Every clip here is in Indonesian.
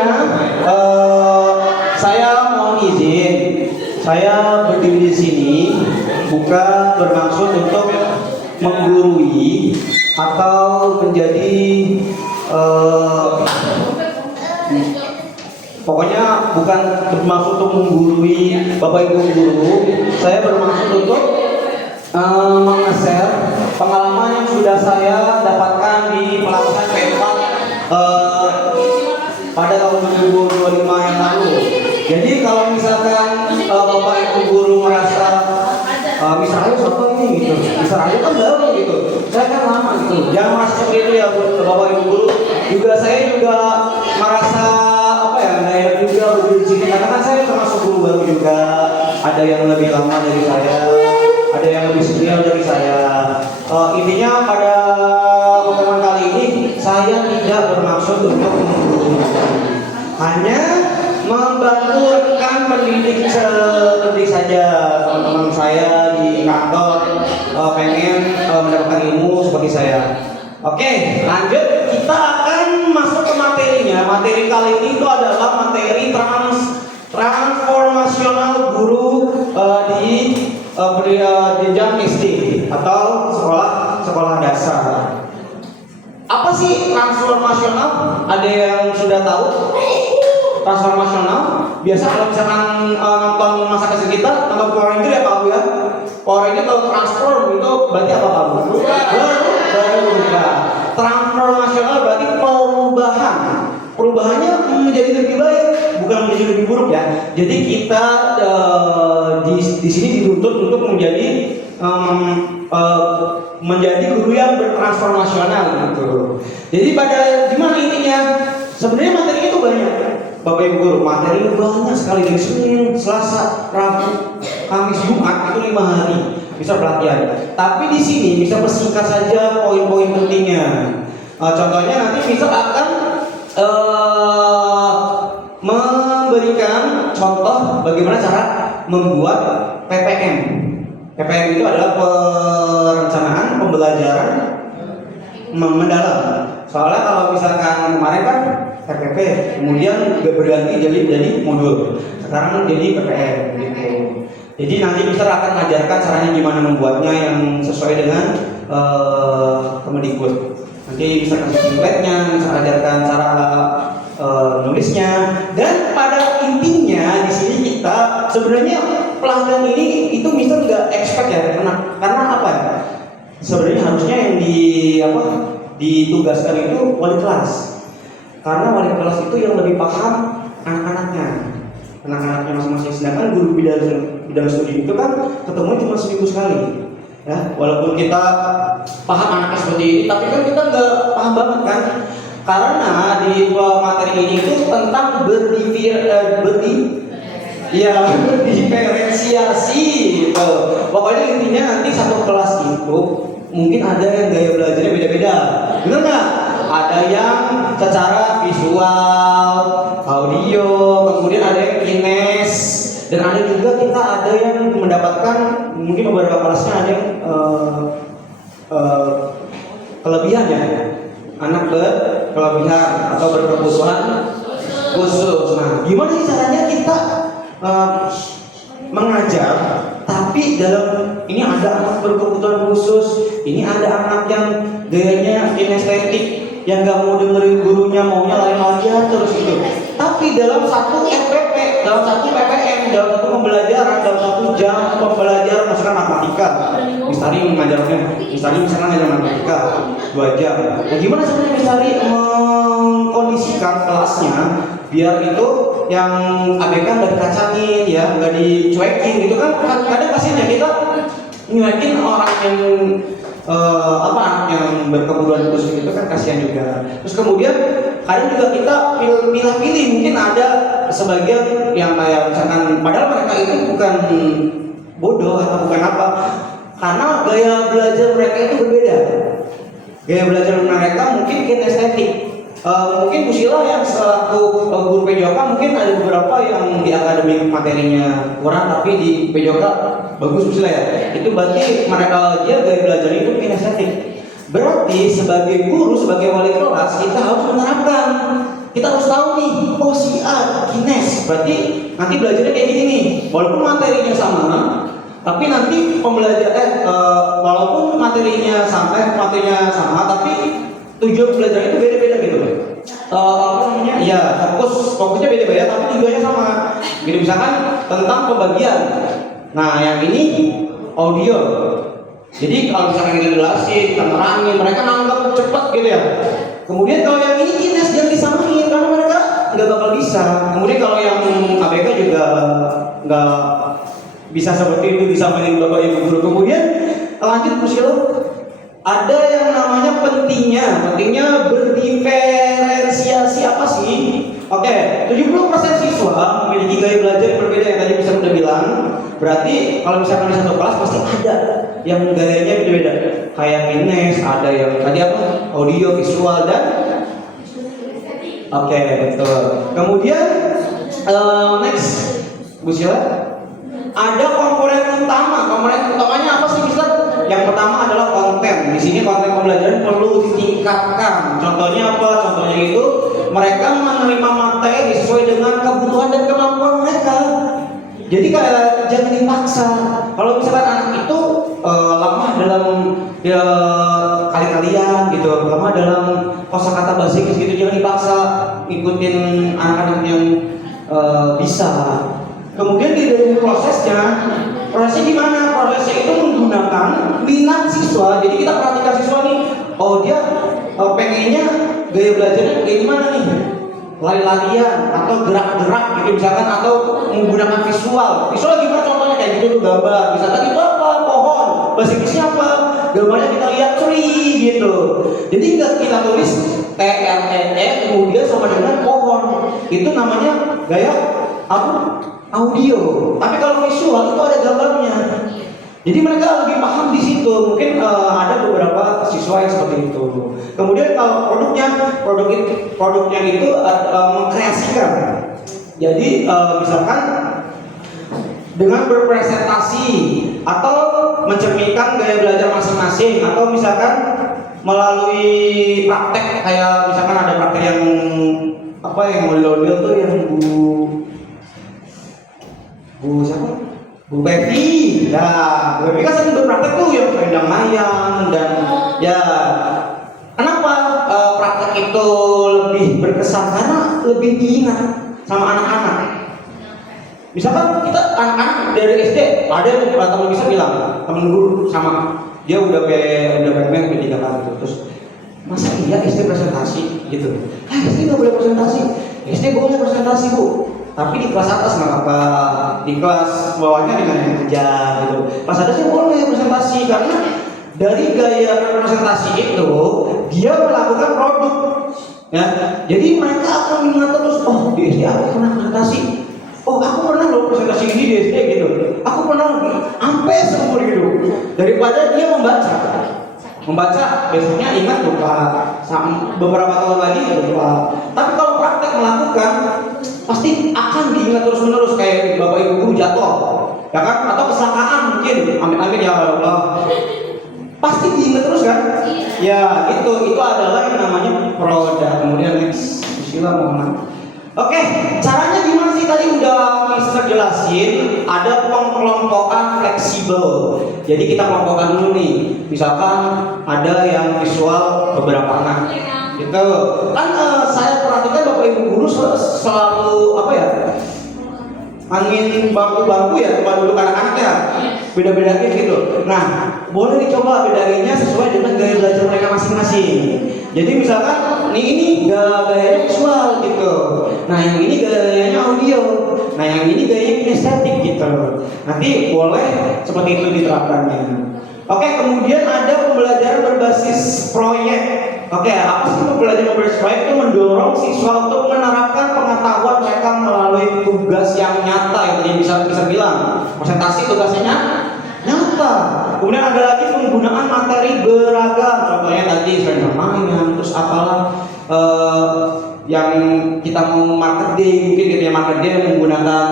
sebelumnya saya mohon izin, saya berdiri di sini bukan bermaksud untuk menggurui atau menjadi pokoknya bukan bermaksud untuk menggurui Bapak Ibu guru. Saya bermaksud untuk meng-share pengalaman yang sudah saya dapatkan di pelaksanaan P4 pada tahun 2025 yang lalu. Jadi kalau misalkan Bapak Ibu guru merasa misalnya siapa ini gitu, misalnya kan baru gitu, saya kan lama gitu, jangan merasa seperti itu ya Bapak Ibu guru. Juga saya juga merasa apa ya, nggak enak juga berdiri di sini karena kan saya termasuk guru baru juga, ada yang lebih lama dari saya, ada yang lebih senior dari saya. Intinya pada pertemuan kali ini saya tidak bermaksud untuk menggurui, hanya membantu rekan pendidik seperti saja, teman-teman saya di kantor pengen mendapatkan ilmu seperti saya. Oke, lanjut, kita akan masuk ke materinya. Materi kali ini itu adalah materi transformasional guru di jenjang SD atau sekolah dasar. Apa sih transformasional? Ada yang sudah tahu? Transformasional biasa kalau misalkan nonton masa kecil kita nonton Power Ranger ya Pak Bu ya. Power Ranger kalau transform itu berarti apa Pak Bu? Berubah. Transformasional berarti perubahan. Perubahannya menjadi lebih baik, bukan menjadi lebih buruk ya. Jadi kita di sini dituntut untuk menjadi guru yang bertransformasional gitu. Jadi pada gimana intinya? Sebenarnya materi itu banyak. Bapak Ibu guru, materi banyak sekali dari Senin, Selasa, Rabu, Kamis, Jumat itu 5 hari bisa pelatihan. Tapi di sini bisa persingkat saja poin-poin pentingnya. Contohnya nanti bisa akan memberikan contoh bagaimana cara membuat PPM. PPM itu adalah perencanaan pembelajaran mendalam. Soalnya kalau misalkan kemarin kan RPP, kemudian berganti jadi modul. Sekarang jadi PPM gitu. Jadi nanti Mister akan mengajarkan caranya gimana membuatnya yang sesuai dengan Kemendikbud. Nanti Mister kasih template-nya, Mister ajarkan cara nulisnya. Dan pada intinya di sini kita sebenarnya pelatihan ini itu Mister nggak expect ya, karena apa ya? Sebenarnya harusnya yang ditugaskan itu wali kelas. Karena wali kelas itu yang lebih paham anak-anaknya masing-masing. Sedangkan guru bidang studi itu kan ketemu cuma seminggu sekali. Ya, walaupun kita paham anaknya seperti ini, tapi kan kita nggak paham banget kan. Karena di materi ini itu tentang berdiferensiasi. Pokoknya intinya nanti satu kelas itu mungkin ada yang gaya belajarnya beda-beda. Benar nggak? Ada yang secara visual, audio, kemudian ada yang kines, dan ada juga kita ada yang mendapatkan mungkin beberapa kelasnya ada yang kelebihan ya, anak berkelebihan atau berkebutuhan khusus. Nah, gimana sih caranya kita mengajar? Tapi dalam ini ada anak berkebutuhan khusus, ini ada anak yang gayanya kinestetik, yang gak mau dengerin gurunya, maunya lain aja terus gitu. Tapi dalam satu FPP, dalam satu PPM, dalam satu pembelajaran, dalam satu jam pembelajaran, misalkan matematika, misalnya ngajar matematika 2 jam. Nah, gimana sebenarnya misalnya mengkondisikan kelasnya biar itu yang ABK nggak dikacangin ya, nggak dicuekin gitu kan. Kadang kasihan ya kita nyuekin orang yang anak yang berkebutuhan khusus itu kan kasihan juga. Terus kemudian kadang juga kita pilih-pilih, mungkin ada sebagian yang kayak misalkan padahal mereka itu bukan bodoh atau bukan apa, karena gaya belajar mereka itu berbeda. Gaya belajar mereka mungkin kinestetik. Mungkin Bu Sila yang selaku guru PJOK mungkin ada beberapa yang di akademik materinya kurang, tapi di PJOK bagus Bu Sila ya. Itu berarti mereka dia gaya belajar itu kinestetik. Berarti sebagai guru, sebagai wali kelas kita harus menerapkan kita harus tahu nih, oh si A kines, berarti nanti belajarnya kayak gini nih. Walaupun materinya sama, tapi nanti walaupun materinya sama, tapi tujuan belajar itu beda-beda gitu. Apa namanya? Ya, fokusnya beda-beda, tapi tujuannya sama. Gitu, misalkan tentang pembagian. Nah, yang ini audio. Jadi kalau misalkan kita jelasin, kita nerangin, mereka nangkep cepet gitu ya. Kemudian kalau yang ini kines jangan disamain karena mereka nggak bakal bisa. Kemudian kalau yang ABK juga nggak bisa seperti itu disamain bapak ibu guru. Kemudian lanjut Musilo, ada yang namanya pentingnya berdiferensiasi apa sih? Oke, 70% siswa memiliki gaya belajar yang berbeda yang tadi bisa udah bilang. Berarti kalau misalkan di satu kelas pasti ada yang gayanya beda-beda. Kayak kines, ada yang tadi apa? Audio, visual dan oke, betul. Kemudian next, Bu Sila, ada komponen utama. Komponen utamanya apa sih, Mister? Yang pertama adalah konten. Di sini konten pembelajaran perlu ditingkatkan. Contohnya apa? Contohnya itu mereka menerima materi sesuai dengan kebutuhan dan kemampuan mereka. Jadi kayak jangan dipaksa. Kalau misalkan anak itu lemah dalam kali-kalian gitu, lemah dalam kosakata bahasa Inggris gitu, jangan dipaksa ikutin anak-anak yang bisa. Kemudian dari prosesnya gimana? Prosesnya itu menggunakan minat siswa. Jadi kita perhatikan siswa nih, oh dia pengennya gaya belajarnya kayak gimana nih? Lari-larian atau gerak-gerak gitu misalkan, atau menggunakan visual gimana contohnya kayak gitu tuh, gambar misalkan itu apa, pohon, bahasa Inggrisnya apa, gambarnya kita lihat tree gitu. Jadi nggak kita tulis TREE kemudian sama dengan pohon, itu namanya gaya apa, audio. Tapi kalau visual itu ada gambarnya, jadi mereka lebih paham di situ. Mungkin ada beberapa siswa yang seperti itu. Kemudian kalau produknya itu mengkreasikan. Jadi misalkan dengan berpresentasi atau mencerminkan gaya belajar masing-masing, atau misalkan melalui praktek, kayak misalkan ada praktek yang apa yang model-model tuh yang Bu siapa? Bu Bevi. Ya, Bu Bevi kan sering berpraktek tuh yang rendang mayang dan ya. Kenapa praktek itu lebih berkesan? Karena lebih diingat sama anak-anak. Misalkan kita anak-anak dari SD, ada yang teman bisa bilang, temen guru sama dia udah PMM 3 kali gitu. Terus masa iya SD presentasi gitu? SD nggak boleh presentasi. SD boleh presentasi Bu, tapi di kelas atas nggak apa, di kelas bawahnya dengan yang aja gitu. Pas atasnya boleh presentasi karena dari gaya presentasi itu dia melakukan produk, ya. Jadi mereka akan mengingat terus, oh di SD aku pernah presentasi, oh aku pernah loh presentasi ini di SD gitu, aku pernah sampai seumur hidup. Daripada dia membaca besoknya ingat lupa, beberapa tahun lagi lupa. Tapi kalau praktek melakukan pasti akan diingat terus menerus. Kayak bapak ibu guru jatuh, ya kan, atau kecelakaan mungkin, amin ya Allah, pasti diingat terus kan? Ya itu adalah yang namanya produk. Kemudian next, Bismillah mohon. Oke, caranya gimana sih? Tadi udah Mister jelasin, ada pengelompokan fleksibel. Jadi kita kelompokkan dulu nih. Misalkan ada yang visual beberapa anak. Gitu. Kan saya perhatikan Bapak Ibu guru selalu apa ya? Angin bangku-bangku ya, tempat duduk anak-anaknya beda-bedain gitu. Nah, boleh dicoba bedainnya sesuai dengan gaya belajar mereka masing-masing. Jadi misalkan ini gayanya visual gitu, nah yang ini gayanya audio, nah yang ini gayanya kinestetik gitu. Nanti boleh seperti itu diterapkannya. Oke, kemudian ada pembelajaran berbasis proyek. Oke, apa sih pembelajaran berbasis proyek? Itu mendorong siswa untuk menerapkan pengetahuan mereka melalui tugas yang nyata. Yang bisa bilang presentasi tugasnya nyata. Kemudian ada lagi penggunaan materi beragam. Contohnya tadi rendang mayang, terus apalah yang kita mau marketing, mungkin kita marketing menggunakan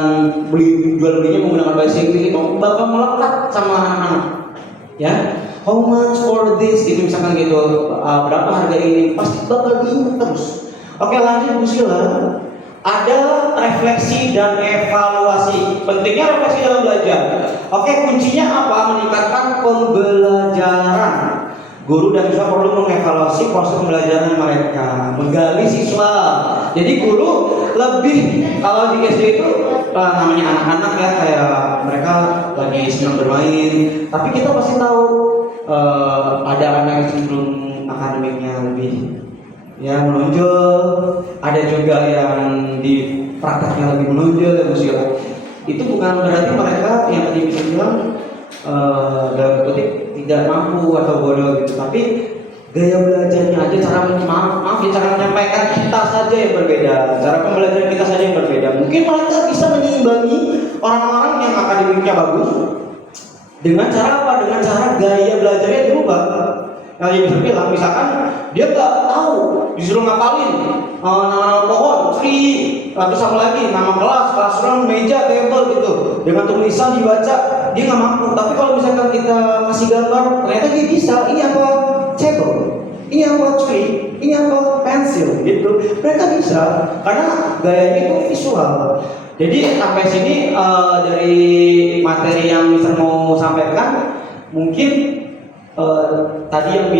jual belinya menggunakan bahasa Inggris, itu bakal melekat sama anak-anak. Ya, how much for this gitu misalkan gitu, berapa harga ini, pasti bakal diingat terus. Oke, lanjut Bu Sila. Ada refleksi dan evaluasi. Pentingnya refleksi dalam belajar. Oke, kuncinya apa? Meningkatkan pembelajaran. Guru dan siswa perlu mengevaluasi proses pembelajaran mereka, menggali siswa. Jadi guru lebih, kalau di SD itu namanya anak-anak ya, kayak mereka lagi senang bermain, tapi kita pasti tahu ada anak yang cenderung akademiknya lebih ya menonjol, ada juga yang di prakteknya lebih menonjol ya usia. Itu bukan berarti mereka yang tadi bisa bilang dalam kutip tidak mampu atau bodoh gitu, tapi gaya belajarnya aja, cara maaf ya, cara menyampaikan kita saja yang berbeda, cara pembelajaran kita saja yang berbeda. Mungkin mereka bisa menyeimbangi orang-orang yang akademiknya bagus dengan cara apa? Dengan cara gaya belajarnya berubah. Nah, yang bisa bilang, misalkan dia nggak tahu, disuruh ngapalin nama pohon, tree, terus apa lagi, nama kelas, classroom, meja, table gitu, dengan tulisan dibaca, dia nggak mampu. Tapi kalau misalkan kita kasih gambar, ternyata dia bisa. Ini apa? Table. Ini apa? Tree. Ini apa? Pensil. Gitu. Mereka bisa, karena gayanya itu visual. Jadi sampai sini dari materi yang Mister mau sampaikan, mungkin tadi yang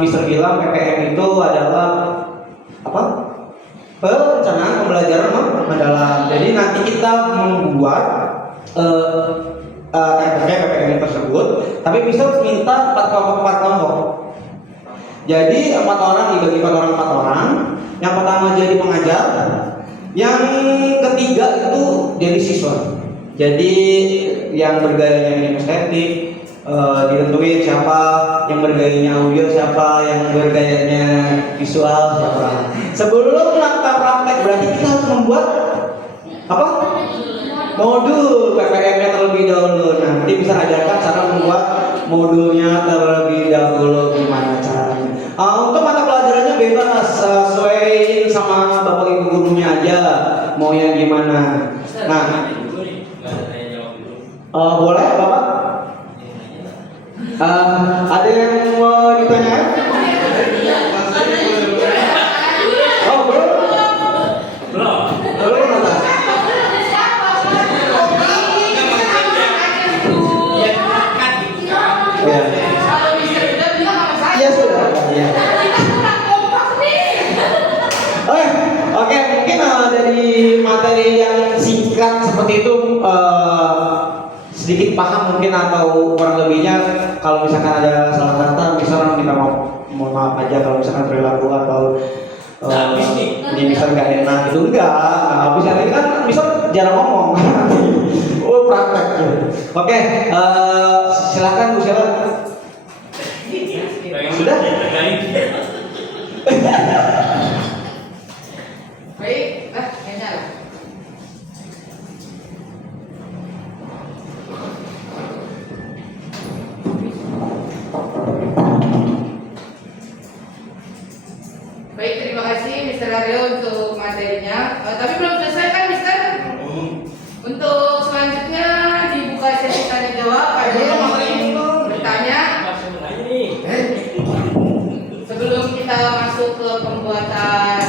Mister bilang PPM itu adalah apa? Perencanaan pembelajaran mendalam. Jadi nanti kita membuat PPM tersebut, tapi Mister minta 4 kelompok. Jadi 4 orang dibagi 4 orang. Yang pertama jadi pengajar, yang ketiga itu jadi siswa. Jadi yang bergayanya kinestetik ditentuin siapa, yang bergayanya audio siapa, yang bergayanya visual siapa. Sebelum melakukan praktek berarti kita harus membuat apa? Modul PPM-nya terlebih dahulu. Nanti bisa ajarkan cara membuat modulnya terlebih dahulu, gimana caranya. Untuk mata pelajarannya bebas, sesuai sama bapak ibu gurunya aja mau yang gimana. Nah, boleh bapak? Ada yang mau ditanya? Oh, belum. Ya sudah. Ya. Oke, mungkin dari materi yang singkat seperti itu sedikit paham mungkin, atau kurang lebihnya kalau misalkan ada salah kata misalnya kita mohon maaf aja kalau misalkan perilaku atau ini bisa nggak enak itu enggak. Habis ini kan bisa jarang ngomong. Oh, praktek. Oke, silakan Bu Sheila. Sudah? Baik, enak. Baik, terima kasih Mr. Aryo untuk materinya. Tapi belum selesai kan, Mister? Untuk selanjutnya dibuka sesi tanya jawab. Ada yang mau bertanya? Sebelum kita masuk ke pembuatan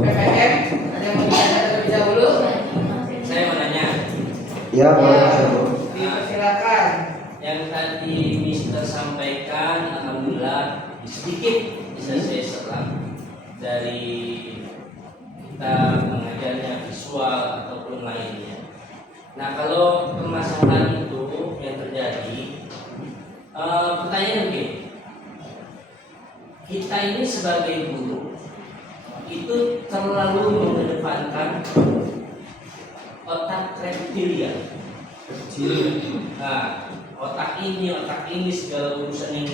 PPM, ada yang mau bertanya terlebih dahulu? Saya mau nanya. Ya, boleh. Silakan. Yang tadi Mister sampaikan, alhamdulillah sedikit bisa saya serap dari kita mengajarnya visual ataupun lainnya. Nah, kalau permasalahan itu yang terjadi, pertanyaan begini, kita ini sebagai guru itu terlalu mengedepankan otak reptilian. Nah, otak ini segala urusan yang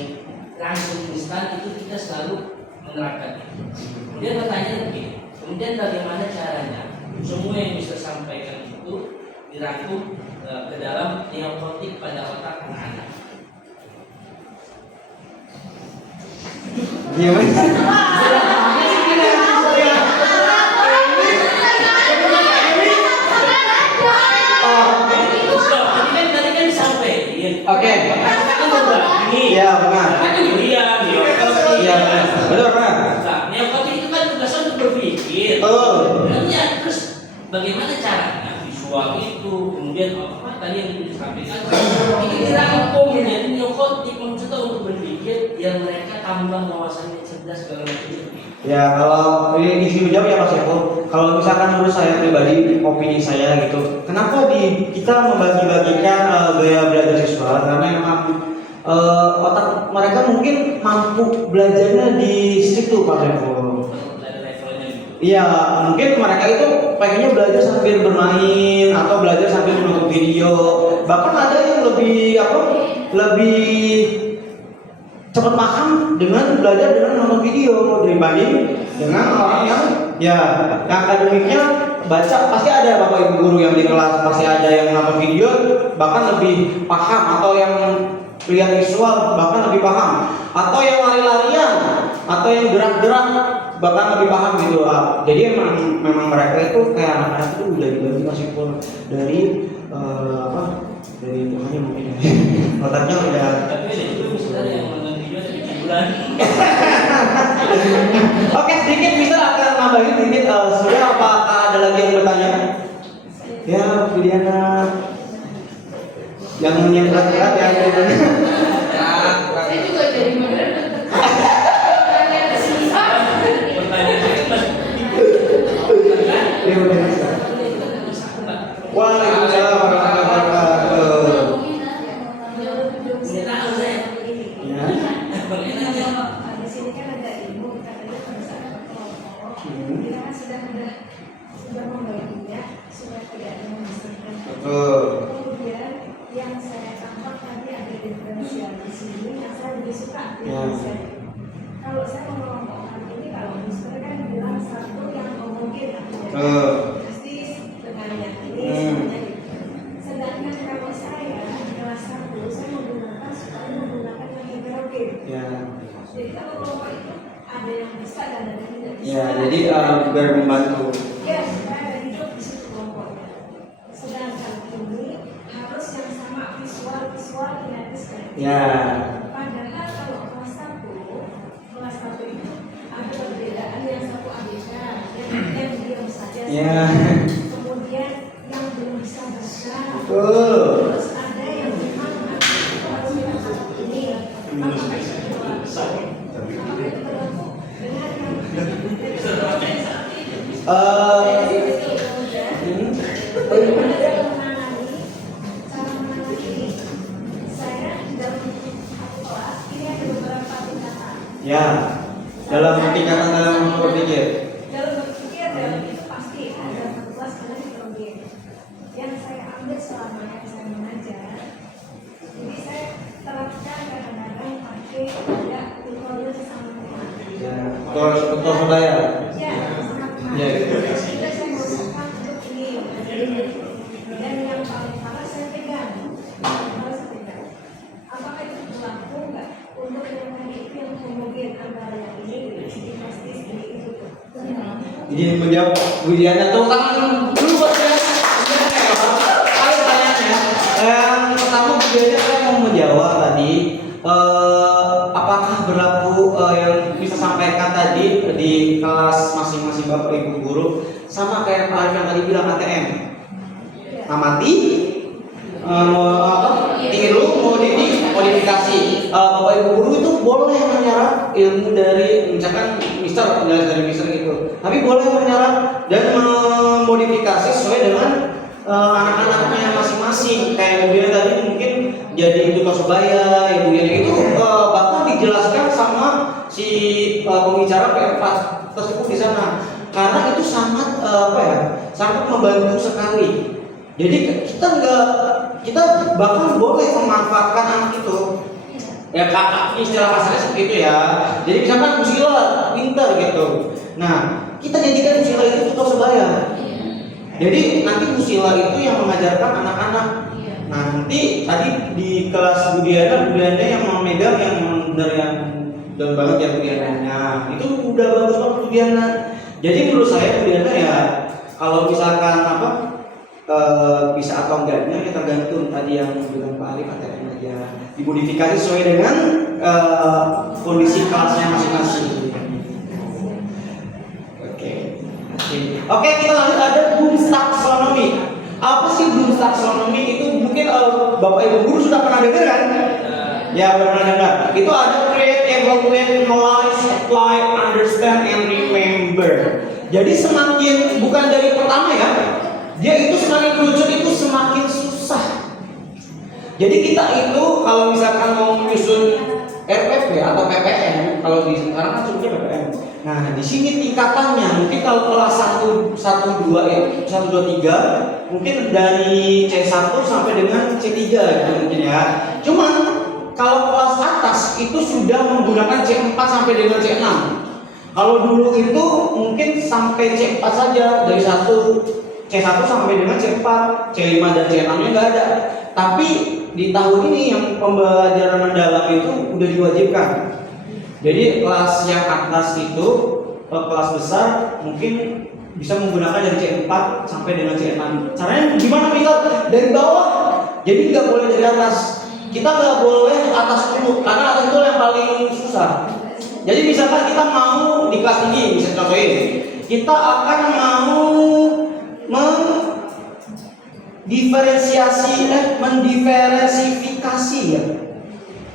langsung instan itu kita selalu menerapkan itu. Kemudian pertanyaan begini, kemudian bagaimana caranya semua yang bisa sampaikan itu dirangkum ke dalam neokortik pada otak anak-anak? Tadi kan disampaikan. Oke. Iya, benar. Iya, benar. Betul, benar. Nah, neokortik itu kan tugasnya untuk berpikir. bagaimana caranya visual itu, kemudian apa tadi yang disampaikan, ini dirangkum menjadi nyokotik mencoba untuk berpikir yang mereka tambah wawasannya cerdas segala macam. Ya kalau ini izin menjawab ya Mas Eko. Kalau misalkan menurut saya pribadi, opini saya gitu, kenapa kita membagi-bagikan gaya belajar siswa? Karena memang otak mereka mungkin mampu belajarnya di situ Pak Eko. Iya, mungkin mereka itu pengennya belajar sambil bermain atau belajar sambil menonton video. Bahkan ada yang lebih cepat paham dengan belajar dengan nonton video dibanding dengan orang yang akademiknya baca. Pasti ada bapak ibu guru yang di kelas, pasti ada yang nonton video bahkan lebih paham, atau yang lihat visual bahkan lebih paham, atau yang lari-larian atau yang gerak-gerak bahkan lebih paham gitu. Jadi memang mereka itu kayak anak-anak itu udah dibagi meskipun dari dari Tuhannya mungkin otaknya udah. Tapi ada juga misalnya yang nonton video tapi hiburan. Oke, sedikit Mister akan nambahin sedikit. Sudah, apakah ada lagi yang bertanya? Ya, Budiana yang berat-berat ya. Saya juga jadi bener. Waalaikumsalam warahmatullahi wabarakatuh. Di sini kan ada ibu, katanya pada saat kelompok kita kan sudah membaginya, sudah tidak memisahkan. Kemudian yang saya tangkap tadi ada diferensial di sini, yang saya lebih suka diferensial. Kalau saya mengelompokkan ini, kalau misalnya kan bilang satu yang mungkin pasti dengan yang ini semuanya gitu. Sedangkan kalau saya di kelas 1, saya menggunakan yang heterogen. Jadi kalau kelompok itu ada yang bisa dan ada yang tidak bisa. Ya, jadi biar membantu. Ya, supaya ada hidup di situ kelompoknya. Sedangkan ini harus yang sama visual kinetis kan. Ya. Padahal kalau kelas 1 itu ada perbedaan, yang satu ABK, yang diam saja. Ya. Kemudian yang belum bisa baca. Betul. Terus ada yang memang harus kita tahap ini. Apakah itu berlaku? Apakah itu berlaku dengan yang cara menangani ini, saya dalam kelas ini ada beberapa tingkatan. Ya. Dalam tingkatan dalam berpikir. Dalam berpikir dalam itu pasti ada satu kelas ada heterogen. Yang saya ambil selama yang saya mengajar, jadi saya terapkan kadang-kadang pakai ada tutorial sesama teman. Ya. Betul saudara. Ya, sesama teman. Ya, gitu. Sudah saya masukkan untuk ini. Dan yang paling parah saya pegang. Apakah itu berlaku enggak untuk yang tadi itu yang homogen antara yang ini plastis ini itu? Jadi menjawab Budiana, tepuk tangan dulu buat saya. Ayo tanyanya. Yang pertama Budiana, saya mau menjawab tadi. Apakah berlaku yang bisa sampaikan tadi di kelas masing-masing bapak ibu guru sama kayak Pak Arif yang tadi bilang ATM? Amati, tiru, modifikasi. Bapak ibu guru itu boleh menyerap ilmu dari, misalkan Mister dari Mister gitu, tapi boleh menyerap dan memodifikasi sesuai dengan anak-anaknya masing-masing. Kayak ibunya tadi mungkin jadi tutor sebaya, ibunya itu bahkan dijelaskan sama si pembicara P4 tersebut di sana, karena itu sangat sangat membantu sekali. Jadi kita bahkan boleh memanfaatkan anak itu. Ya istilah kasarnya seperti itu ya. Jadi misalkan Musila pintar gitu. Nah, kita jadikan Musila itu tutor sebaya. Jadi nanti Musila itu yang mengajarkan anak-anak. Nah, nanti tadi di kelas Budiana yang memegang yang benar yang dan banget ya Budiananya. Itu udah bagus banget Budiana. Jadi menurut saya Budiana ya kalau misalkan bisa atau enggaknya ya tergantung tadi yang bilang Pak Arif ATM aja dimodifikasi sesuai dengan kondisi kelasnya masing-masing. Oke, kita lanjut, ada Bung Sak Bapak Ibu guru sudah pernah dengar kan? Ya pernah dengar. Itu ada create, evaluate, analyze, apply, understand, and remember. Jadi semakin bukan dari pertama ya, dia itu semakin kerucut itu semakin susah. Jadi kita itu kalau misalkan mau menyusun RPP atau PPN, kalau di sekarang kan sebutnya PPN. Nah di sini tingkatannya mungkin kalau kelas 1, 2 ya, 1, 2, 3 mungkin dari C1 sampai dengan C3 gitu mungkin ya. Cuman kalau kelas atas itu sudah menggunakan C4 sampai dengan C6. Kalau dulu itu mungkin sampai C4 saja, dari C1 sampai dengan C4, C5 dan C6-nya nggak ada. Tapi di tahun ini yang pembelajaran mendalam itu udah diwajibkan. Jadi kelas yang atas itu, kelas besar mungkin bisa menggunakan dari C4 sampai dengan C6. Caranya gimana misal dari bawah? Jadi nggak boleh dari atas. Kita nggak boleh atas dulu, karena atas itu yang paling susah. Jadi misalkan kita mau di kelas tinggi, bisa contohin, kita akan mau mendiversifikasi ya,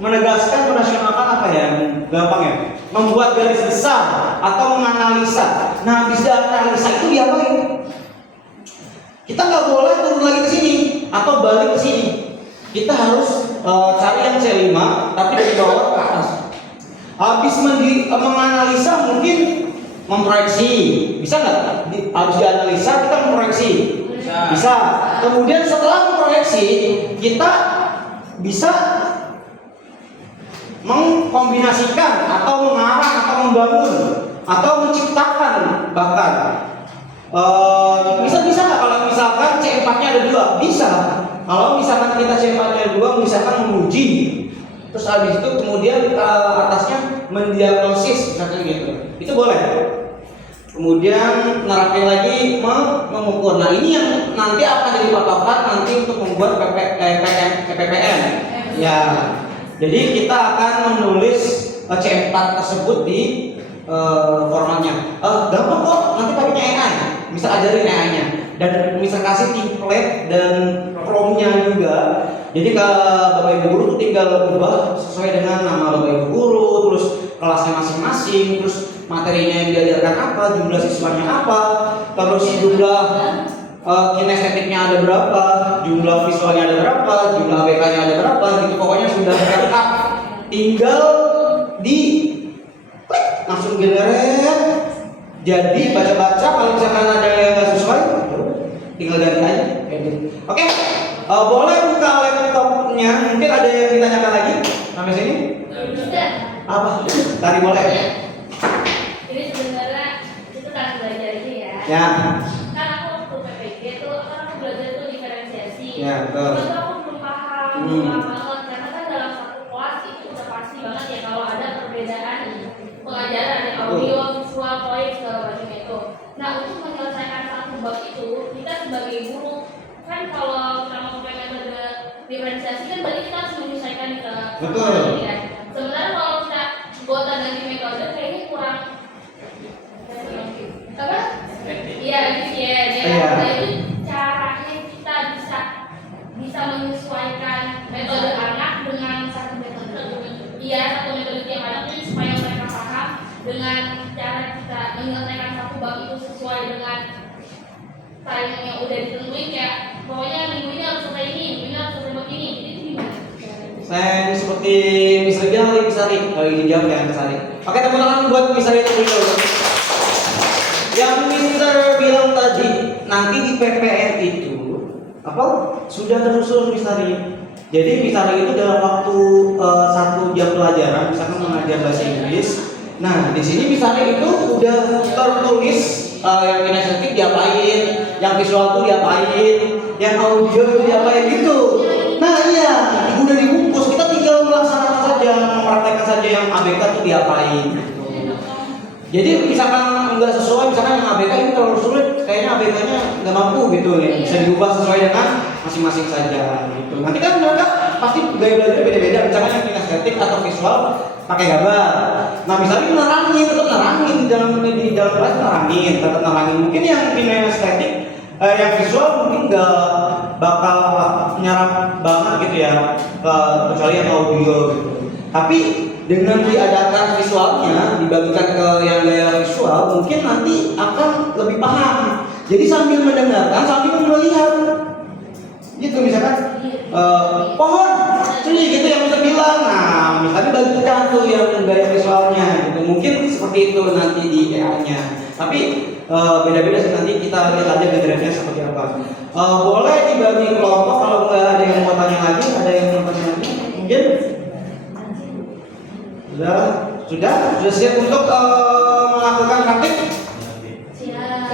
menegaskan, menasionalkan apa ya, gampang ya, membuat garis besar atau menganalisa. Nah, bisa analisa itu diapain? Kita nggak boleh turun lagi ke sini atau balik ke sini. Kita harus cari yang C5 tapi dari bawah ke atas. Habis menganalisa mungkin memproyeksi, bisa nggak? Habis dianalisa kita memproyeksi, bisa. Kemudian setelah memproyeksi kita bisa mengkombinasikan atau mengarang atau membangun atau menciptakan bahkan bisa nggak kalau misalkan C4-nya ada 2? Bisa. Kalau misalkan kita C4-nya 2, misalkan menguji, terus habis itu kemudian atasnya mendiagnosis misalkan gitu, itu boleh. Kemudian nerapin lagi mengukur. Nah ini yang nanti akan jadi patokan nanti untuk membuat PPN. Ya, jadi kita akan menulis C4 tersebut di formatnya. Gampang kok, nanti pakainya AI. Bisa ajarin AI-nya dan bisa kasih template dan prompt-nya juga. Jadi kalau Bapak Ibu guru tuh tinggal ubah sesuai dengan nama Bapak Ibu guru, terus kelasnya masing-masing, terus materinya yang diajarkan apa, jumlah siswanya apa, terus jumlah kinestetiknya ada berapa, jumlah visualnya ada berapa, jumlah ABK-nya ada berapa, gitu pokoknya sudah lengkap. Tinggal di klik langsung generate. Jadi baca-baca kalau misalkan ada yang nggak sesuai, tinggal ganti aja. Oke. Boleh buka laptopnya, mungkin ada yang ditanyakan lagi sampai sini? Apa? Tadi boleh. Ini sebenarnya itu kan belajar ini ya. Ya. Kan aku waktu PPG itu kan aku belajar tuh diferensiasi. Ya, betul. Itu aku belum paham banget karena kan dalam satu kelas itu udah pasti banget ya kalau ada perbedaan pengajaran yang audio, visual, poin segala macam itu. Nah untuk menyelesaikan satu bab itu kita sebagai guru kan kalau kita mau pakai metode diferensiasi kan berarti kita harus menyesuaikan ke betul. Ya. Sebenarnya kalau kita buat ganti metode kayaknya kurang apa? Iya gitu ya. Nah itu caranya kita bisa menyesuaikan metode anak dengan satu metode. Iya satu metode yang ada ini supaya mereka paham dengan cara kita menyelesaikan satu bab itu sesuai dengan time yang udah ditentuin kayak pokoknya minggu ini harus selesai ini, minggu ini harus selesai begini. Jadi itu gimana? Saya seperti Miss Ria atau Miss Ari? Kalau ini jawab ya Miss Ari. Oke, tepuk tangan buat Miss Ari dulu. Yang Mister bilang tadi, nanti di PPN itu apa? Sudah tersusun Miss Ari. Jadi Miss Ari itu dalam waktu 1 jam pelajaran, misalkan mengajar bahasa Inggris. Nah, di sini Miss Ari itu udah tertulis yang kinestetik diapain, yang visual tuh diapain, yang audio tuh diapain gitu. Nah iya, udah dibungkus, kita tinggal melaksanakan saja, mempraktekkan saja yang ABK tuh diapain gitu. Jadi misalkan nggak sesuai, misalkan yang ABK ini terlalu sulit, kayaknya ABK-nya nggak mampu gitu ya, bisa diubah sesuai dengan masing-masing saja gitu. Nanti kan mereka pasti gaya belajar beda-beda, misalkan yang kinestetik atau visual pakai gambar. Nah misalnya nerangin, tetap nerangin di dalam kelas nerangin, tetap nerangin. Mungkin yang kinestetik yang visual mungkin nggak bakal nyerap banget gitu ya, kecuali yang audio gitu. Tapi dengan diadakan visualnya, dibagikan ke yang gaya visual, mungkin nanti akan lebih paham. Jadi sambil mendengarkan, sambil melihat, gitu misalkan pohon, cuy gitu yang bisa bilang. Nah, misalnya bagikan tuh yang gaya visualnya, gitu. Mungkin seperti itu nanti di AI-nya. Tapi beda-beda sih, nanti kita lihat aja generasinya seperti apa. Boleh dibagi kelompok kalau nggak ada yang mau tanya lagi, ada yang mau tanya lagi, mungkin. Sudah siap untuk melakukan praktik?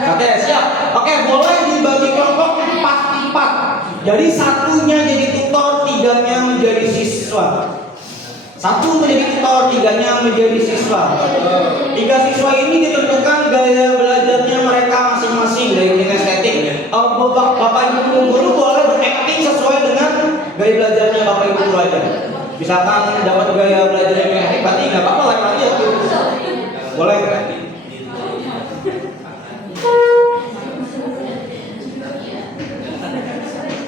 Oke, siap. Oke, boleh dibagi kelompok 4. Jadi satunya jadi tutor, 3-nya menjadi siswa. 1 menjadi tutor, 3-nya menjadi siswa. 3 siswa ini ditentukan gaya belajarnya mereka masing-masing dari kinestetik. Bapak Ibu guru boleh berakting sesuai dengan gaya belajarnya Bapak Ibu guru aja. Misalkan dapat gaya belajar yang efektif, berarti nggak apa-apa lagi aja tuh. Boleh.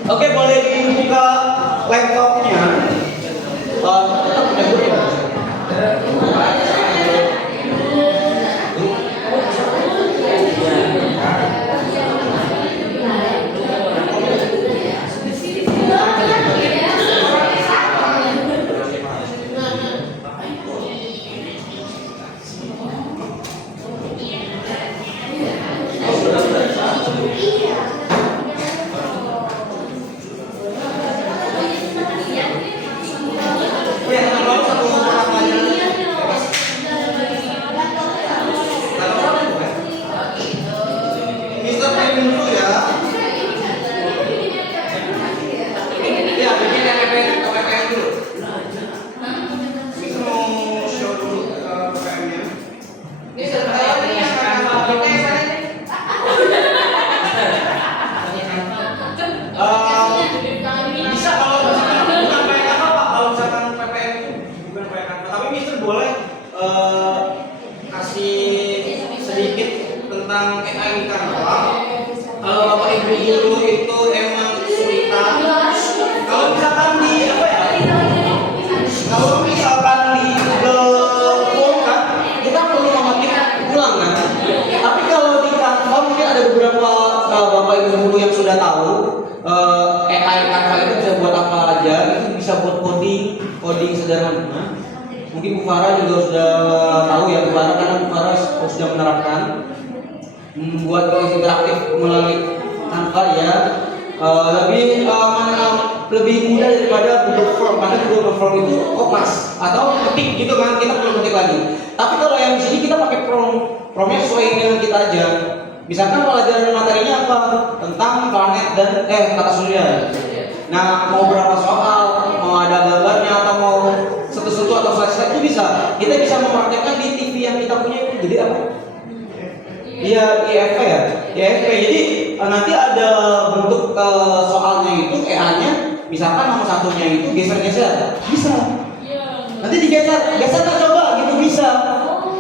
Oke, boleh dibuka laptopnya. Tetap punya guru ya. Coding sederhana. Mungkin Bu Farah juga sudah tahu ya, Bu Farah, karena Bu Farah sudah menerapkan membuat tulis interaktif melalui Canva ya. Lebih mudah daripada Google Form, karena Google Form itu kopas atau ketik gitu kan, kita perlu ketik lagi. Tapi kalau yang di sini kita pakai promnya sesuai dengan kita aja. Misalkan pelajaran materinya apa? Tentang planet dan tata surya. Nah, mau berapa soal, mau ada gambarnya atau mau satu-satu atau slide-slide itu bisa. Kita bisa mempraktekkan di TV yang kita punya itu jadi apa? Iya, IFP ya. IFP. Jadi nanti ada bentuk soalnya itu EA-nya, misalkan nomor satunya itu geser-geser. Bisa. Nanti digeser, tak coba gitu bisa.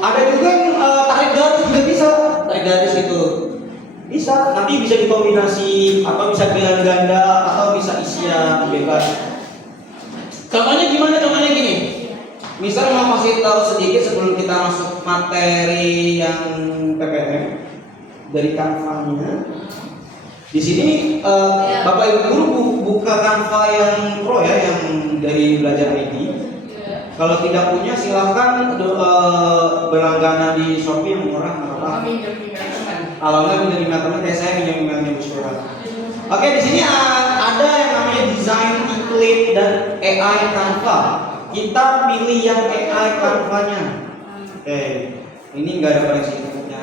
Ada juga yang tarik garis juga bisa. Tarik garis itu bisa, nanti bisa dikombinasi atau bisa pilihan ganda atau bisa isian bebas. Contohnya gimana? Contohnya gini. Misal mau kasih tahu sedikit sebelum kita masuk materi yang PPM dari Canva-nya. Di sini Bapak Ibu guru buka Canva yang Pro ya, yang dari Belajar ID. Kalau tidak punya silahkan berlangganan di Shopee yang murah, nggak apa-apa. Kalau nggak minjem email teman, kayak saya minjem emailnya Bu Syura. Oke, di sini ada yang namanya design iklim dan AI Canva. Kita pilih yang AI Canva-nya. Oke, ini nggak ada koneksi internetnya.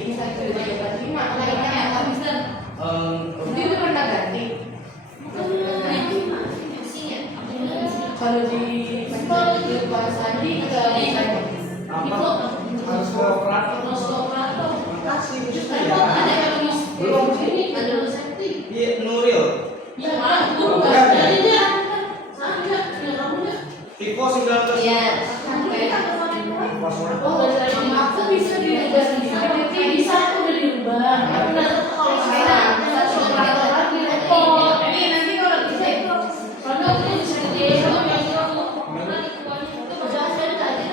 jadi satu jabat 5 lainnya apa Mister? Itu pernah ganti. Kalau di Pak Sandi ke Harus ke operator. Makasih bisa ya. Belum sih. Iya, Nuril. Tipe 19. Iya. Password. Aku bisa dirubah sendiri. Bisa aku udah dirubah. Aku udah tahu kalau sekarang lagi repot. Ini nanti kalau bisa Kalau aku bisa jadi sama yang itu udah saya tadi.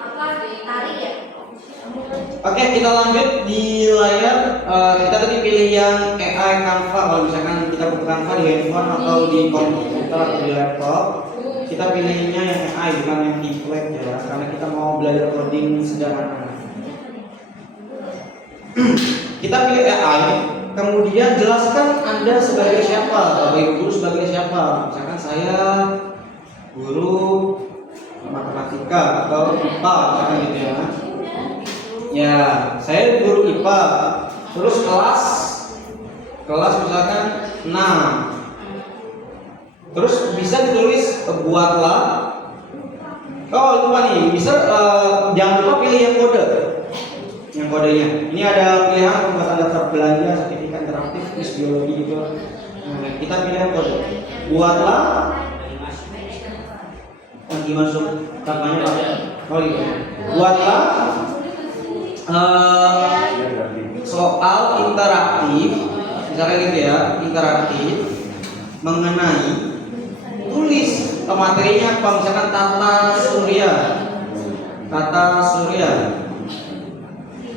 Apa tarik ya? Oke, kita lanjut di layar. Kita tadi pilih yang AI Canva. Kalau misalkan kita buka Canva di handphone atau di komputer atau di laptop, kita pilihnya yang AI bukan yang template ya, karena kita mau belajar coding sederhana. Kita pilih AI, kemudian jelaskan Anda sebagai siapa, Bapak Ibu guru sebagai siapa. Misalkan saya guru matematika atau IPA, misalkan gitu ya. Ya, saya guru IPA. Terus kelas misalkan 6. Terus bisa ditulis buatlah. Oh lupa nih, bisa jangan lupa pilih yang kode. Yang kodenya. Ini ada pilihan pembuatan daftar belanja, sertifikat interaktif, kuis biologi gitu. Nah, kita pilih yang kode. Buatlah. Lagi masuk kampanye Pak. Oh gitu. Buatlah soal interaktif, misalnya gitu ya, interaktif mengenai tulis materinya apa, misalkan tata surya.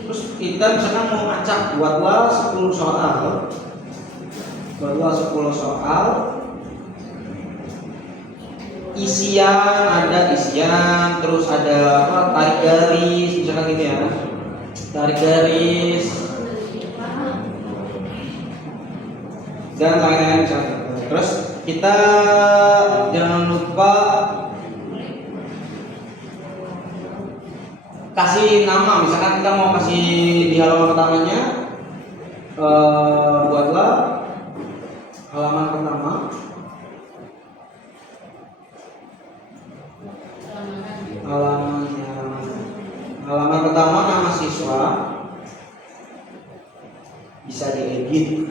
Terus kita misalkan mau ngacak, buatlah 10 soal. Isian, ada isian, terus ada apa, tarik garis, misalkan gitu ya. Tarik garis dan lain-lain misalnya. Terus kita jangan lupa kasih nama, misalkan kita mau kasih di halaman pertamanya buatlah halaman pertama. Halaman pertama nama siswa, bisa diedit.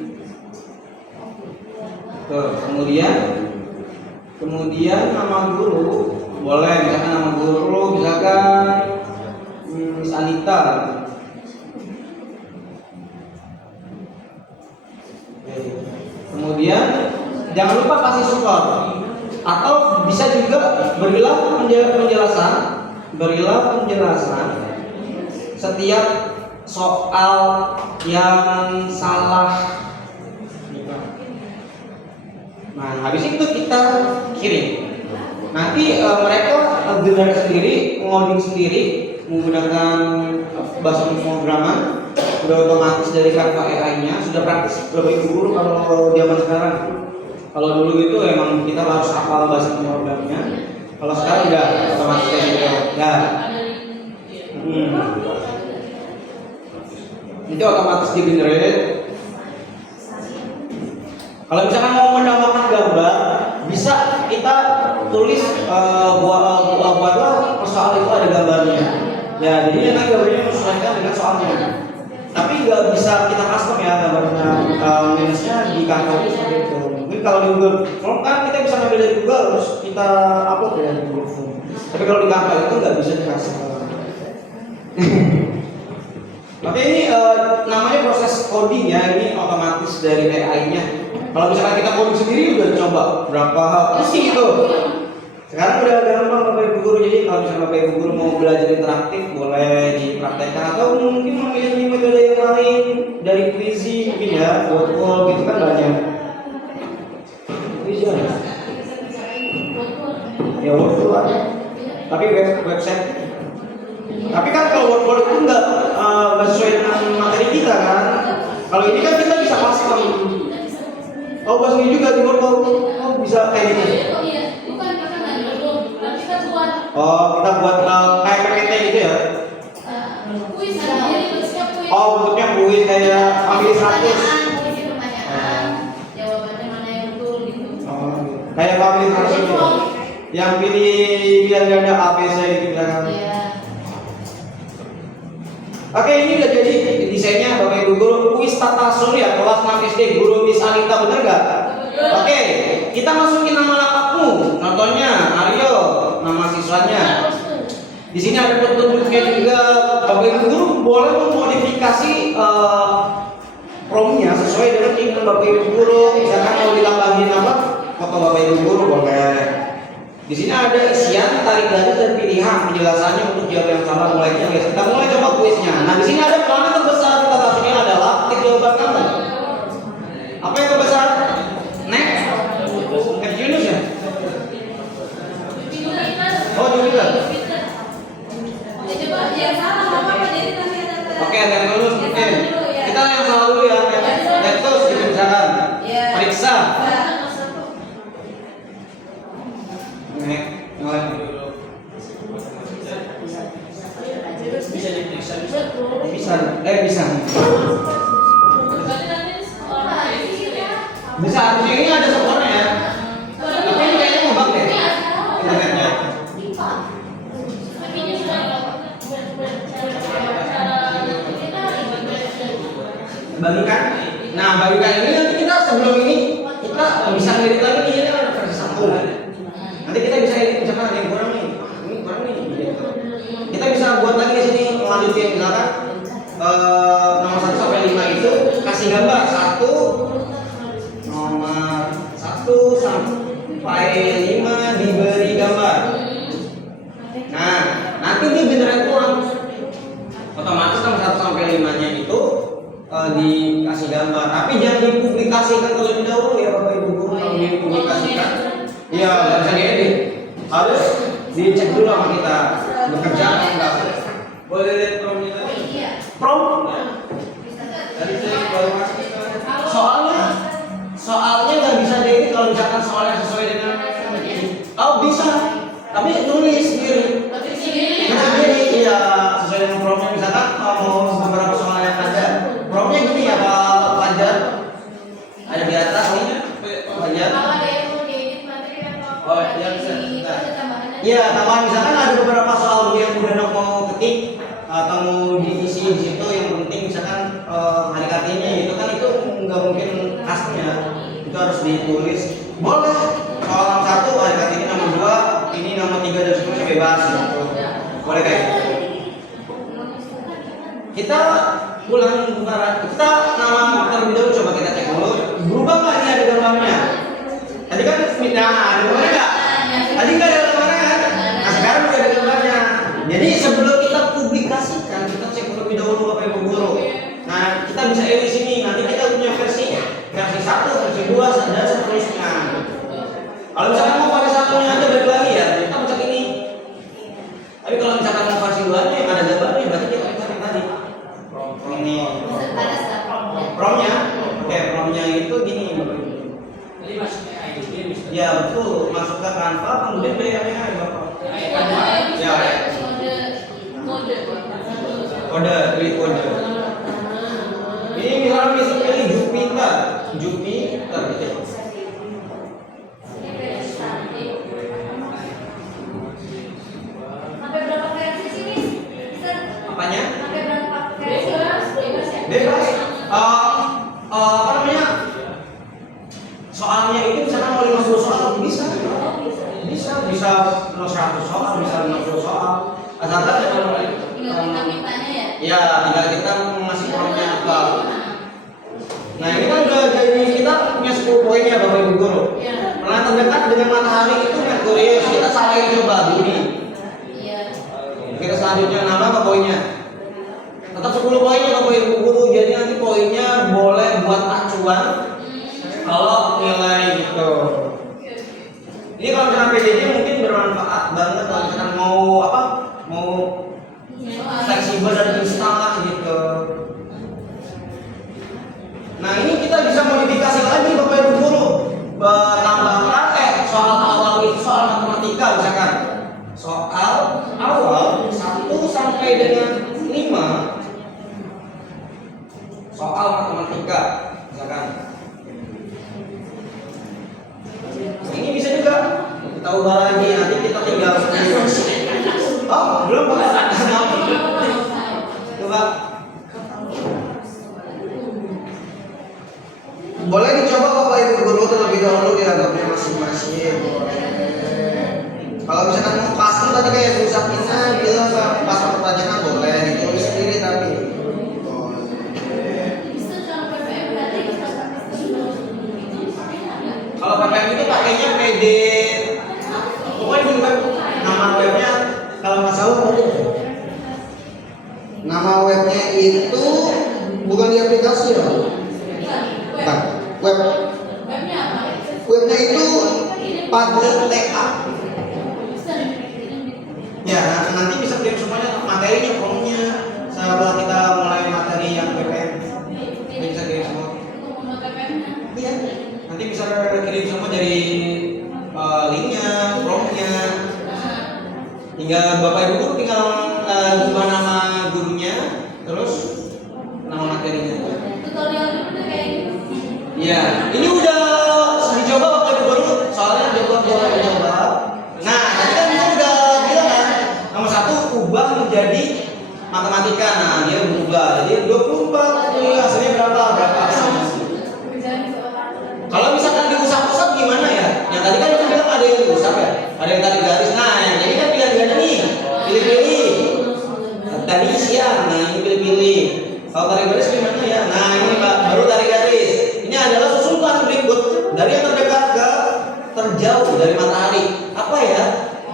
Kemudian nama guru, boleh misalkan nama guru misalkan Miss Anita. Kemudian jangan lupa kasih skor, atau bisa juga berilah penjelasan setiap soal yang salah. Nah, habis itu kita kirim. Nanti mereka generasi sendiri, ngoding sendiri menggunakan bahasa pemrograman, sudah otomatis dari Canva AI-nya, sudah praktis lebih guru kalau zaman sekarang. Kalau dulu itu emang kita harus hafal bahasa pemrogramannya. Kalau sekarang udah otomatis kayak gitu. Ya. Itu otomatis di generate. Kalau misalkan mau menambahkan gambar, bisa kita tulis buatlah soal itu ada gambarnya. Ya, jadi nanti gambarnya menyesuaikan dengan soalnya. Tapi nggak bisa kita custom ya gambarnya, minusnya di Canva itu seperti itu. Mungkin kalau di Google Form kan kita bisa ngambil dari Google terus kita upload ya di Google Form. Tapi kalau di Canva itu nggak bisa dikasih. Oke, ini namanya proses coding ya, ini otomatis dari AI-nya. Kalau misalkan kita coding sendiri udah coba berapa hal pasti gitu. Sekarang udah gampang Bapak Ibu guru, jadi kalau misalkan Bapak Ibu guru mau belajar interaktif boleh dipraktekkan, atau mungkin memilih metode yang lain dari Quizy mungkin ya, Wordwall gitu kan banyak. Quizy ya. Ya Wordwall ada. Tapi website. Tapi kan kalau Wordwall itu nggak sesuai dengan materi kita kan. Kalau ini kan kita bisa custom. Oh bahasa ini juga di Wordwall. Oh bisa kayak gini. Oh, kita buat kayak PPT gitu ya? Kuis jadi bentuknya kuis. Oh, bentuknya kuis kayak ambil 100. Isi pertanyaan, jawabannya mana yang betul gitu. Oh, kayak family 100 gitu. Yang pilih pilihan ganda A, B, C gitu kan. Iya. Oke, ini udah jadi desainnya Bapak Ibu Guru. Kuis tata surya kelas 6 SD Guru Miss Anita, bener gak? Oke, kita masukin nama lengkapmu. Contohnya Aryo, nama siswanya. Di sini ada petunjuknya juga. Bapak Ibu Guru boleh memodifikasi promnya sesuai dengan keinginan Bapak Ibu Guru. Misalkan mau ditambahin apa? Foto Bapak Ibu Guru boleh. Di sini ada isian, tarik garis dan pilihan penjelasannya untuk jawab yang salah mulainya guys. Kita mulai coba kuisnya. Nah, di sini ada planet terbesar di tata surya adalah titik jawaban kamu. Apa yang terbesar? Neptunus ya? Oh, Jupiter. Ya coba yang salah apa jadi nanti ada. Oke, Neptunus mungkin. Kita yang salah dulu ya. Neptunus gitu misalkan. Periksa. Bisa diperiksa Bisa. Bisa. Harusnya ini ada skornya ya. Tapi ini kayaknya ngubah deh internetnya. Bagikan. Nah, bagikan ini nanti kita sebelum ini kita bisa ngedit lagi nih, ini ada versi 1. Nanti kita bisa edit misalkan ada yang kurang nih. Ini kurang nih. Gitu. Kita bisa buat lagi di sini melanjutkan misalkan nomor 1 sampai 5 itu kasih gambar 1 nomor 1 sampai 5 diberi gambar. Nah, nanti dia generate ulang. Otomatis nomor 1 sampai 5-nya itu dikasih gambar, tapi jangan dipublikasikan terlebih dahulu ya Bapak Ibu Guru. Kalau dipublikasikan, iya nggak bisa diedit, harus dicek dulu sama kita bekerja atau enggak. Boleh lihat promnya tadi? Prom? Tadi saya baru masuk. Soalnya nggak bisa diedit kalau misalkan soalnya sesuai dengan. Oh bisa, tapi nulis sendiri. Iya sesuai dengan promnya. Misalkan mau beberapa soal yang ada. Promnya gini ya Pak Fajar, ada di atas nih Fajar. Kalau ada yang mau diedit materi atau Oh ya bisa. ada tambahan. Iya tambahan misalkan ada beberapa soal yang udah mau ketik atau mau diisi di situ yang penting misalkan hari kartinya itu kan itu nggak mungkin khasnya itu harus ditulis. Boleh soal nomor 1 hari kartinya nomor 2 ini nomor 3 dan seterusnya bebas gitu. Boleh kayak gitu. Kita ulang putaran. Kita nama terlebih dahulu coba kita cek dulu. Berubah nggak ini ada gambarnya? Tadi kan ada gambarnya nggak? Tadi nggak ada gambarnya kan? Nah sekarang udah ada gambarnya. Jadi sebelum kita publikasikan kita cek terlebih dahulu Bapak Ibu Guru. Nah kita bisa edit sini. Nanti kita punya versi 1, versi 2 dan seterusnya. Kalau misalkan mau pada satunya aja balik lagi ya kita cek ini. Tapi kalau misalkan mau versi 2-nya yang ada gambarnya berarti kita cek yang tadi. Ini promnya, promnya itu gini. Tadi masuk ke ID Mister. Ya betul, masuk ke Canva kemudian BMA Bapak. Ya, kode, klik kode. Ini misalnya bisa pilih Jupiter gitu. Sampai berapa versi sih, Miss? Bisa? Apanya? Sampai berapa versi? Bebas ya? Bebas. Apa namanya? Soalnya itu misalkan mau 50 soal bisa. Bisa 100 soal, bisa 50 soal. Asalkan Tinggal kita mintanya ya? ya tinggal kita ngasih promnya apa. Nah ini kan udah jadi kita punya 10 poin ya Bapak Ibu Guru. Planet terdekat dengan matahari itu Merkurius. Kita salahin coba Bumi. Iya. Kita selanjutnya nama apa poinnya? Tetap 10 poinnya Bapak Ibu Guru. Jadi nanti poinnya boleh buat acuan kalau nilai gitu. Ini kalau misalkan PJJ mungkin bermanfaat banget kalau misalkan mau apa? Mau fleksibel dan instan lah gitu. Nah ini kita bisa modifikasi lagi Bapak Ibu Guru. Tambahkan soal awal itu soal matematika misalkan. Soal sampai dengan 5 soal matematika misalkan. Ini bisa juga kita ubah lagi, nanti kita tinggal belum Pak. Coba. Boleh dicoba Bapak Ibu guru terlebih dahulu di laptopnya masing-masing. Kalau misalkan mau custom tadi kayak rusakin aja pas pertanyaan boleh ditulis sendiri tapi. Kalau PPM itu pakainya PD. Pokoknya di web nama webnya kalau nggak salah nama webnya itu bukan di aplikasi ya. Nah, webnya itu Padlet.TA. Ya, nanti bisa kirim semuanya materinya, formnya. Setelah kita mulai materi yang PPM, bisa kirim semua. Iya, nanti bisa kirim semua dari linknya, formnya. Tinggal Bapak Ibu guru tinggal ubah nama gurunya, terus nama materinya. Ya, ini udah dicoba Bapak Ibu guru, soalnya boleh dicoba. Nah, tadi kan kita udah bilang kan, nomor 1 ubah menjadi matematika. Nah, dia berubah. Jadi 24 ini hasilnya berapa hasilnya. Kalau misalkan diusap-usap gimana ya? Yang tadi kan kita bilang ada yang diusap ya, ada yang tarik garis. Nah, yang jadi kan pilihan-pilihannya nih, pilih-pilih. Tadi isian, nah ini pilih-pilih. Kalau tarik garis gimana ya? Nah, ini baru tarik garis. Ini adalah susunan berikut dari yang terdekat ke terjauh dari matahari. Apa ya?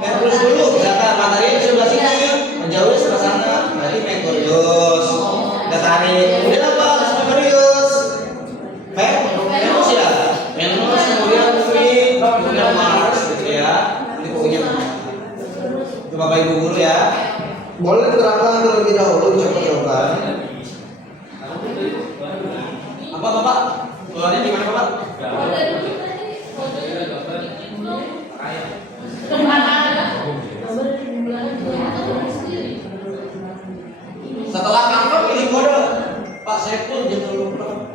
Merkurius dulu. Misalkan matahari di sebelah sini, menjauhnya sebelah sana. Berarti Merkurius. Kita tarik. Kemudian apa? Merkurius. Venus ya. Venus kemudian Bumi, kemudian Mars gitu ya. Ini pokoknya. Itu Bapak Ibu guru ya. Boleh diterangkan terlebih dahulu coba-coba. Apa Bapak? Soalnya di mana Bapak? Setelah kantor pilih kode. Pak Saiful jangan lupa.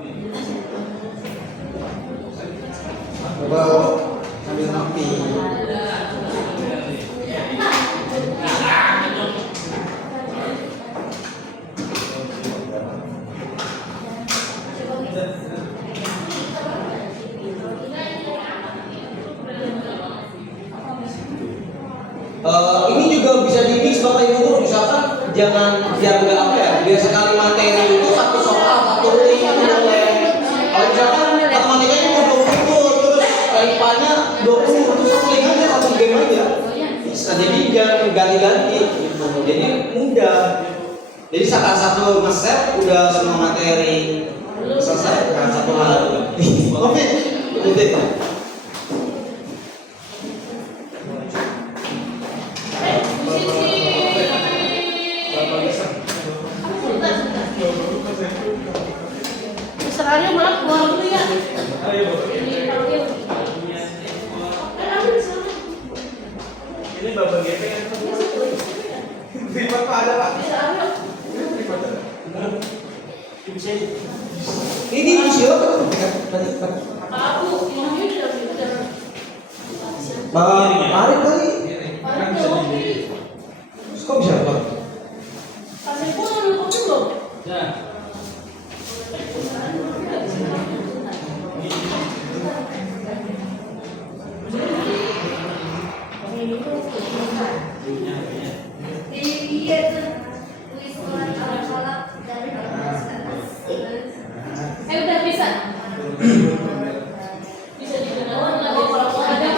Coba sambil ngopi. Ini juga bisa di mix Bapak Ibu guru, misalkan jangan biar nggak apa ya, biar sekali materi itu satu soal satu link itu boleh. Kalau misalkan matematikanya mau 20 terus IPA-nya 20 terus satu link aja satu game aja bisa. Jadi jangan ganti-ganti gitu. Jadi mudah. Jadi saat satu nge-set udah semua materi selesai kan satu hal. Oke, gitu. Aryo malah keluar dulu ya. Ini babak GP kan? Di Bapak ada Pak? Ini siapa? Aku ini udah. Mari kali. Kok bisa Pak? Kasih pun ambil kopi belum? Ya. Udah bisa. Bisa digunakan lagi kalau ada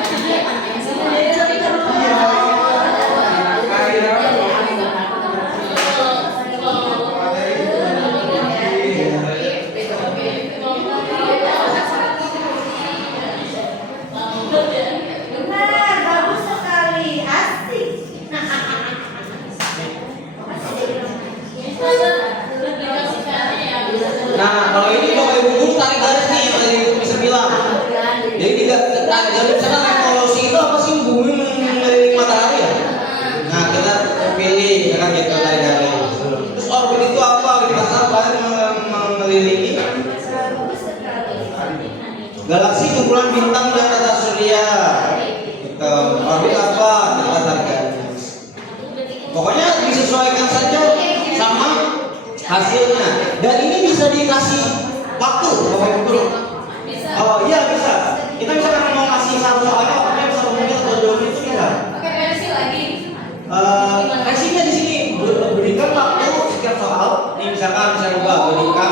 kan gitu dari. Terus orbit itu apa? Bahasa apa mengelilingi galaksi, kumpulan bintang dan tata surya. Gitu. Orbit apa? Kita target. Pokoknya disesuaikan saja sama hasilnya. Dan ini bisa dikasih waktu, Bapak Ibu Guru. Oh iya bisa. Kita bisa kan mau ngasih satu soalnya waktunya bisa menit atau 2 menit itu bisa. Pakai versi lagi. Versinya di sini berikan waktu setiap soal. Ini misalkan bisa ubah berikan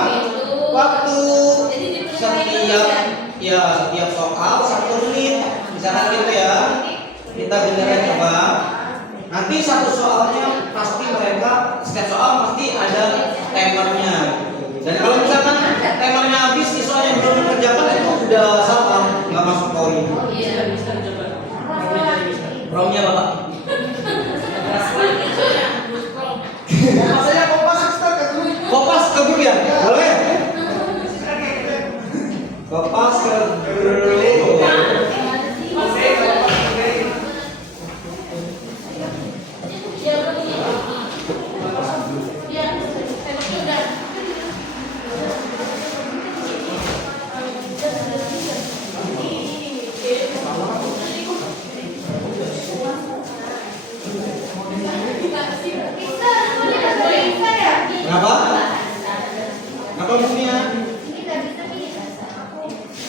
waktu setiap soal 1 menit. Misalkan gitu ya. Kita beneran coba. Nanti satu soalnya pasti mereka setiap soal pasti ada timernya. Dan kalau misalkan timernya habis, siswanya belum dikerjakan itu udah salah, nggak masuk poin. Iya. Mister coba. Romnya Bapak. Saya kompas Mister ke guru. Kopas ke guru ya? Boleh? Kopas ke guru. Kenapa? Kenapa musuhnya?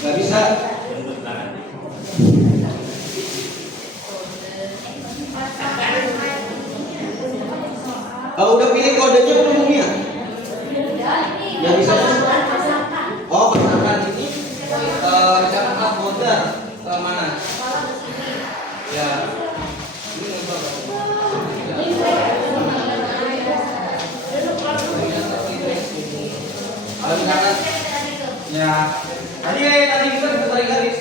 Gak bisa. Udah pilih kodenya belum Mumia? Ya bisa. Oh, pasangan ini misalkan folder mana? Ya. Ini kalau misalkan ya tadi kita tarik garis.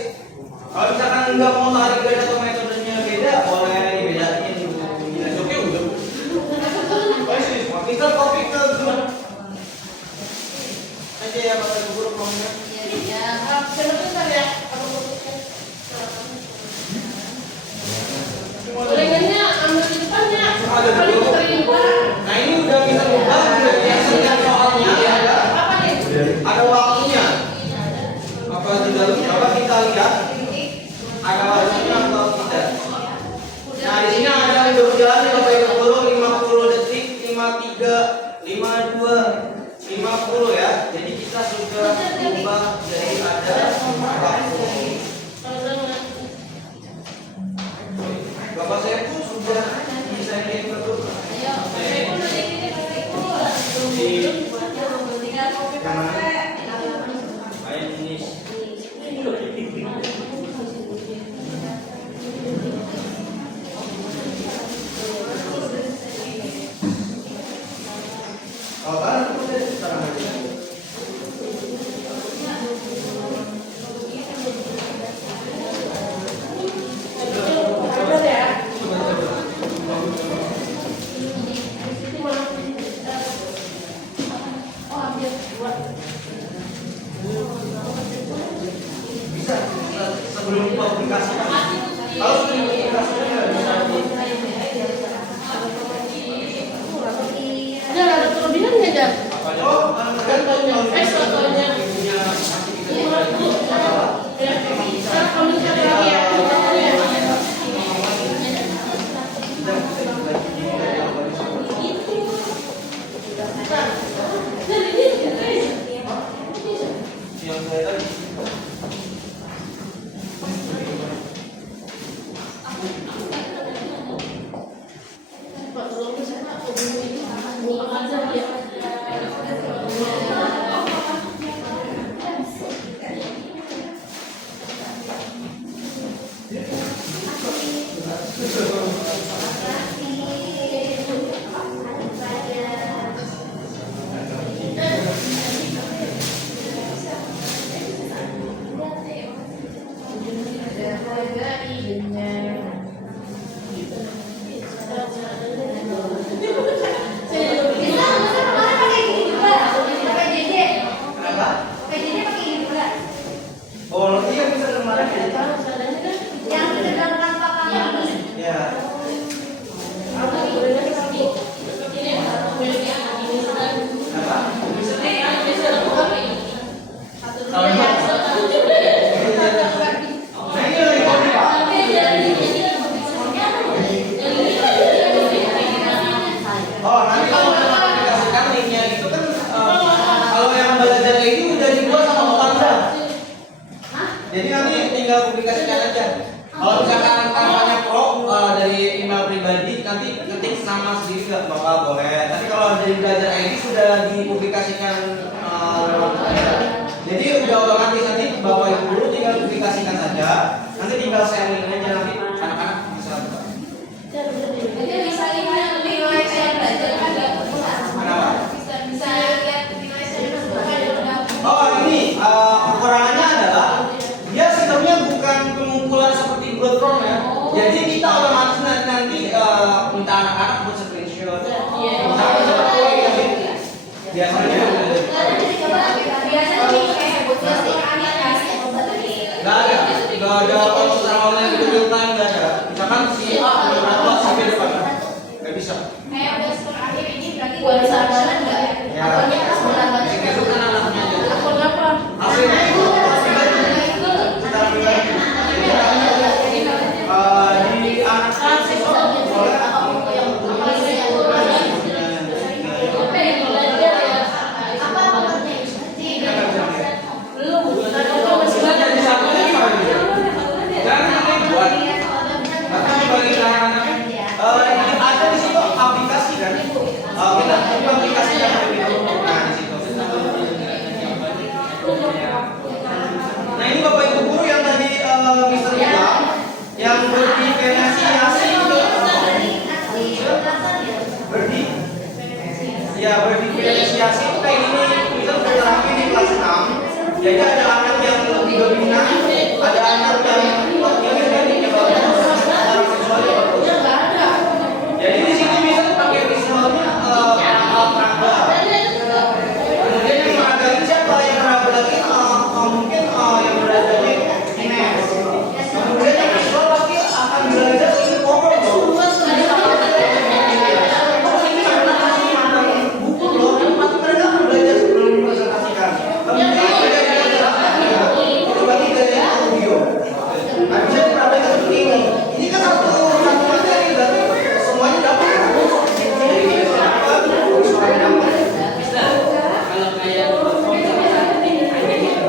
Kalau misalkan nggak mau tarik garis atau metodenya beda, boleh dibedain dulu. Oke udah. Kita copy ke grup aja ya Bapak Ibu guru promnya. Gorengannya ambil di depannya. Ada di grup. Nah ini udah bisa ubah, udah biasa soalnya ada. Apa nih? Ada waktunya. Apa di dalam? Coba kita lihat. Ada waktunya atau tidak? Nah di sini ada yang berjalan nih Bapak Ibu guru 50 detik, 53, 52, 50 ya. Jadi kita sudah ubah jadi ada waktu. Bapak saya pun sudah bisa lihat betul. Kayak Indonesia. Kalau kan itu saya sekarang aja. Bisa sebelum publikasi. Kalau sebelum publikasinya bisa. Ada kelebihannya enggak? Oh, Contohnya, contohnya. Sekarang kamu cari lagi ya. Yang saya tadi. apa-apa boleh. Tapi kalau dari belajar ID sudah dipublikasikan jadi udah otomatis nanti Bapak Ibu guru tinggal publikasikan saja. Nanti tinggal sharing aja nanti anak-anak bisa buka. Jadi bisa lihat nilai saya belajar kan nggak bisa. Kenapa? Bisa lihat nilai saya belajar. Oh ini kekurangannya adalah dia sistemnya bukan pengumpulan seperti Google Chrome ya. Jadi kita otomatis nanti minta anak-anak buat screenshot. Misalnya seperti ini biasanya. Biasanya nih kayak postingannya kasih Nggak ada kalau secara online itu real time nggak ada. Misalkan si A berapa sampai depan nggak bisa. kayak udah skor akhir ini berarti gua bisa banget nggak ya? Ya. Akunnya harus bulan banget. Itu kan anaknya aja. Akun apa? Hasilnya itu secara pribadi. Di anak siswa boleh ada di situ aplikasi kan? Kita buka aplikasi yang ada di situ. Nah di situ. Nah ini Bapak Ibu guru yang tadi Mister bilang yang berdiferensiasi berdiferensiasi itu kayak gini. Misal terapin di kelas 6. Jadi ada anak yang lebih dominan, ada anak yang lebih bagus, ada visualnya bagus. Jadi di sini bisa pakai visualnya peraga. Kemudian yang meragain siapa yang meraga lagi? Mungkin yang belajar di Ines. Kemudian yang visual pasti akan belajar ini cover loh. Ini karena buku loh, pasti mereka akan belajar sebelum dipresentasikan. Kemudian belajar di presentasinya, itu bagi gaya audio. Nah bisa diperhatikan seperti ini. Ini kan satu materi berarti semuanya dapat. Jadi ini dapat, suaranya dapat. Mister, kalau kayak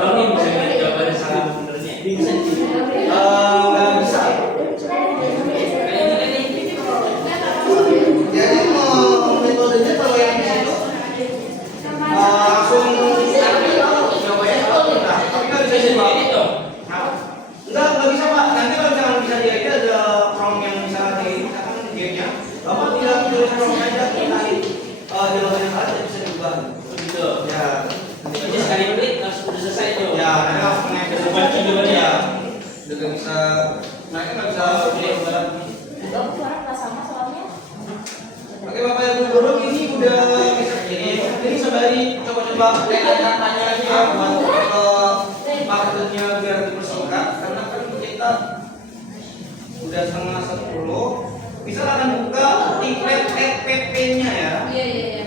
Bang bisa ngasih jawaban salah benernya. Bisa di sini. Nggak bisa. Jadi metodenya kalau yang di situ langsung jawabannya kalau nah, tapi nggak bisa Bisa di di dong. nggak bisa Pak. Nanti kalau misalnya bisa diedit ada prompt yang bisa misalkan game-nya, Bapak tinggal tulis prompt aja kita jawabannya salah bisa diubah. Begitu. Ya. Jadi sekali klik langsung udah selesai tuh. Ya, nanti langsung naik ke Bukan jawabannya. ya. Udah nggak bisa, mereka nggak bisa pilih barang. Suara nggak sama soalnya. Oke Bapak Ibu guru ini udah bisa ini sembari coba-coba tanya aja buat waktunya biar dipersingkat karena kan kita udah setengah 10 bisa akan buka template TPP-nya ya. Iya.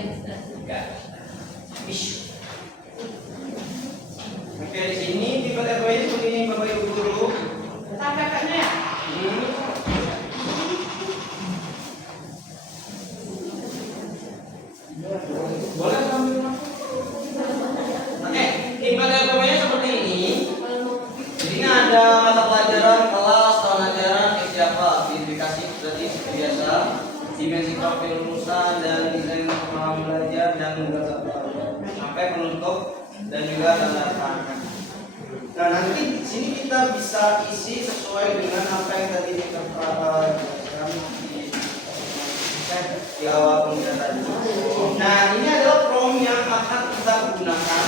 Oke di sini template TPP-nya seperti ini Bapak Ibu guru. KPP-nya ya? Boleh sambil Oke, template TPP-nya seperti ini. Jadi ini ada mata pelajaran, kelas, tahun ajaran, siapa, identifikasi berarti seperti biasa, dimensi profil lulusan dan desain pengalaman belajar dan sampai penutup dan juga tanda tangan. Nah nanti di sini kita bisa isi sesuai dengan apa yang tadi kita jelaskan di awal pembelajaran tadi. Nah ini adalah prompt yang akan kita gunakan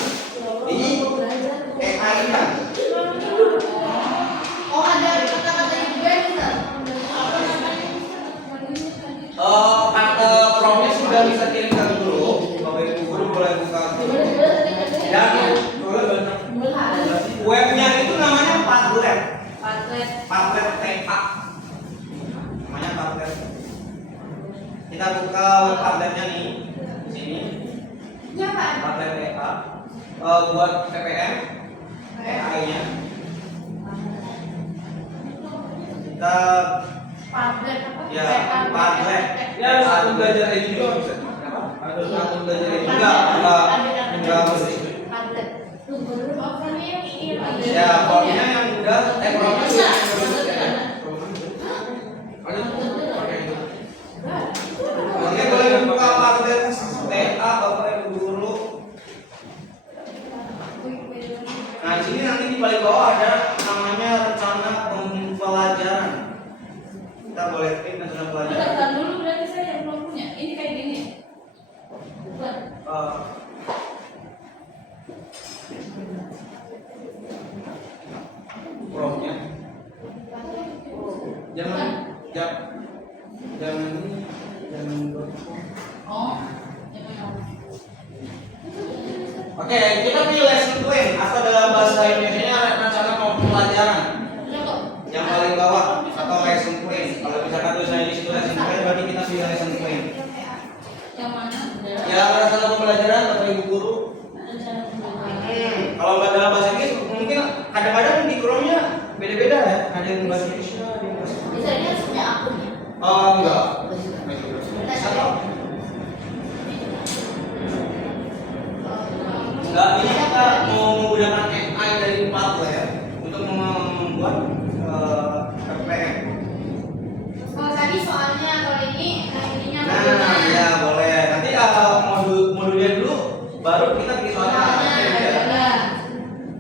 di AI-nya. Oh ada kata-katanya juga ya Mister? Prompt-nya sudah bisa kirimkan dulu. Bapak Ibu guru boleh buka dulu. Dan webnya itu namanya Padlet. Padlet TA. Namanya Padlet. Kita buka web Padletnya nih. Di sini. Padlet TA. Buat PPM. AI-nya. Kita ya Padlet. Ya harus akun belajar ini juga bisa. Harus akun belajar ini. Enggak mesti. Ya, formnya yang udah formnya Bisa. Oke, boleh buka Oke, kita pilih lesson plan atau dalam bahasa Indonesia rencana pembelajaran. Yang paling bawah atau lesson plan. Kalau misalkan tulisannya di situ lesson plan, berarti kita pilih lesson plan. Yang mana? Ya, rencana pembelajaran Bapak Ibu guru. Kalau dalam bahasa Inggris mungkin kadang-kadang di kurangnya beda-beda ya. Ada yang bahasa Indonesia, ada yang bahasa Inggris. Misalnya punya akun ya? Oh, enggak. Satu. Enggak, ini kita mau menggunakan AI dari Parler ya untuk membuat PPM. Oh, tadi soalnya kalau ini ininya Nah, ya boleh. Nanti modulnya dulu, baru kita bikin soalnya.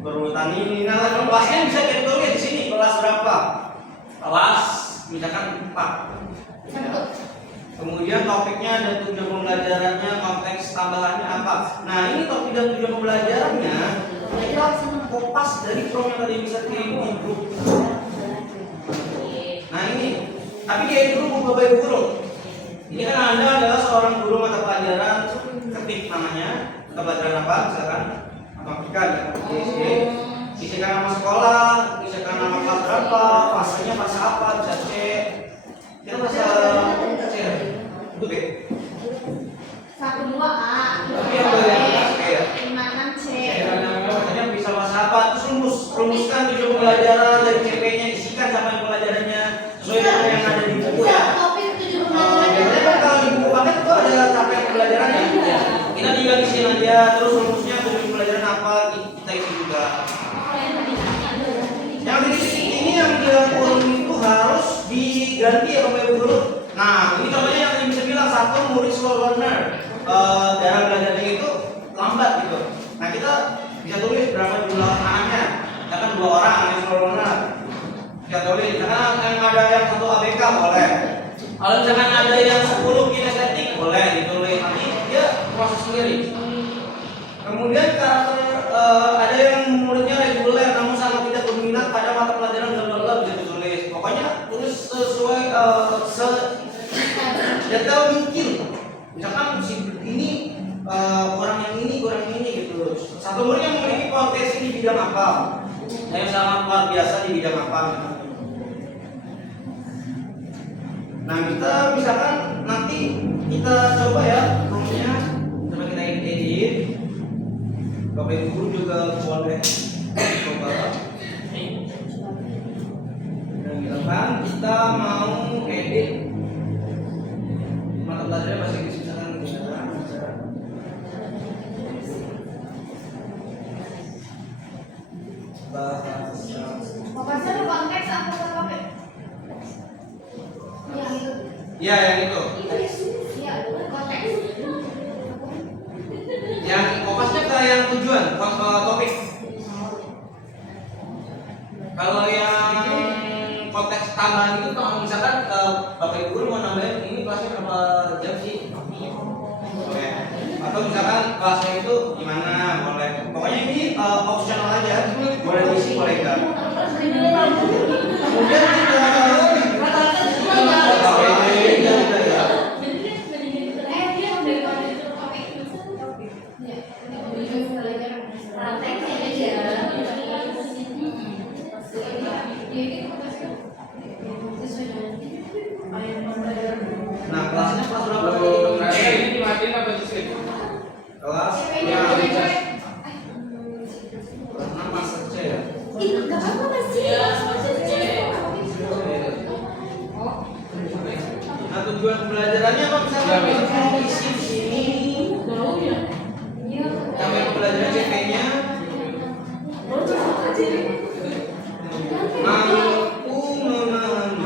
Berurutan ini. Nah, kelasnya bisa kita tulis di sini. Kelas berapa? Kelas misalkan 4. Kemudian topiknya dan tujuan pembelajarannya, konteks tambahannya apa. Nah, ini topik dan tujuan pembelajarannya kita kopas dari form yang tadi bisa kirim di grup. Nah, ini. Tapi dia dulu Bapak Ibu guru. Ini kan Anda adalah seorang guru mata pelajaran ketik namanya. Mata pelajaran apa? Misalkan matematika ya. Isikan nama sekolah, isikan nama kelas berapa, fasenya fase apa, bisa C. Kita fase C. Itu B. 1-2A, Iya, boleh. Oke ya. 5-6C. Makanya bisa fase apa? Terus rumuskan tujuan pembelajaran dari CP-nya, isikan sama pembelajarannya sesuai dengan yang ada di buku ya. Topik 7 Biasanya kan kalau di buku paket itu ada capaian pembelajarannya. Kita tinggal isiin aja, terus rumusnya tujuan pelajaran apa kita isi juga. Yang di titik ini yang bilang kurung itu harus diganti ya Bapak Ibu guru. Nah, ini contohnya yang tadi bisa bilang satu murid slow learner dalam belajarnya itu lambat gitu. Nah, kita bisa tulis berapa jumlah anaknya. Misalkan 2 orang yang slow learner. Kita tulis, misalkan yang ada yang 1 ABK boleh. Kalau misalkan ada yang 10 kinestetik boleh ditulis. Nanti dia proses sendiri. Kemudian karakter ada yang muridnya reguler namun sangat tidak berminat pada mata pelajaran bla bisa ditulis. Pokoknya tulis sesuai detail mungkin. Misalkan ini kurang yang ini gitu. Satu murid yang memiliki potensi di bidang apa? Yang sangat luar biasa di bidang apa? Nah, kita misalkan nanti kita coba ya roomnya, coba kita edit. Bapak Ibu guru juga boleh coba. Dan misalkan kita mau edit mata pelajaran bahasa Inggris misalkan bahasa. Fokusnya ke konteks apa ke topik? Yang itu. Iya, yang itu. Iya, konteks. Yang fokusnya ke yang tujuan, ke topik. Kalau yang konteks tambahan itu kalau misalkan Bapak Ibu guru mau nambahin ini kelasnya berapa jam sih? Boleh. Atau misalkan kelasnya itu gimana? Boleh. Pokoknya ini optional aja. Boleh diisi, boleh enggak. Kemudian kita nah, kelasnya kelas berapa tadi? Ini dimatiin apa di skip? Kelas Ya, kelas 6 master C ya. Ih, nggak apa-apa masih. Nah, tujuan pembelajarannya apa misalnya? Mau isi di sini. Sampai pembelajaran CP-nya mampu memahami.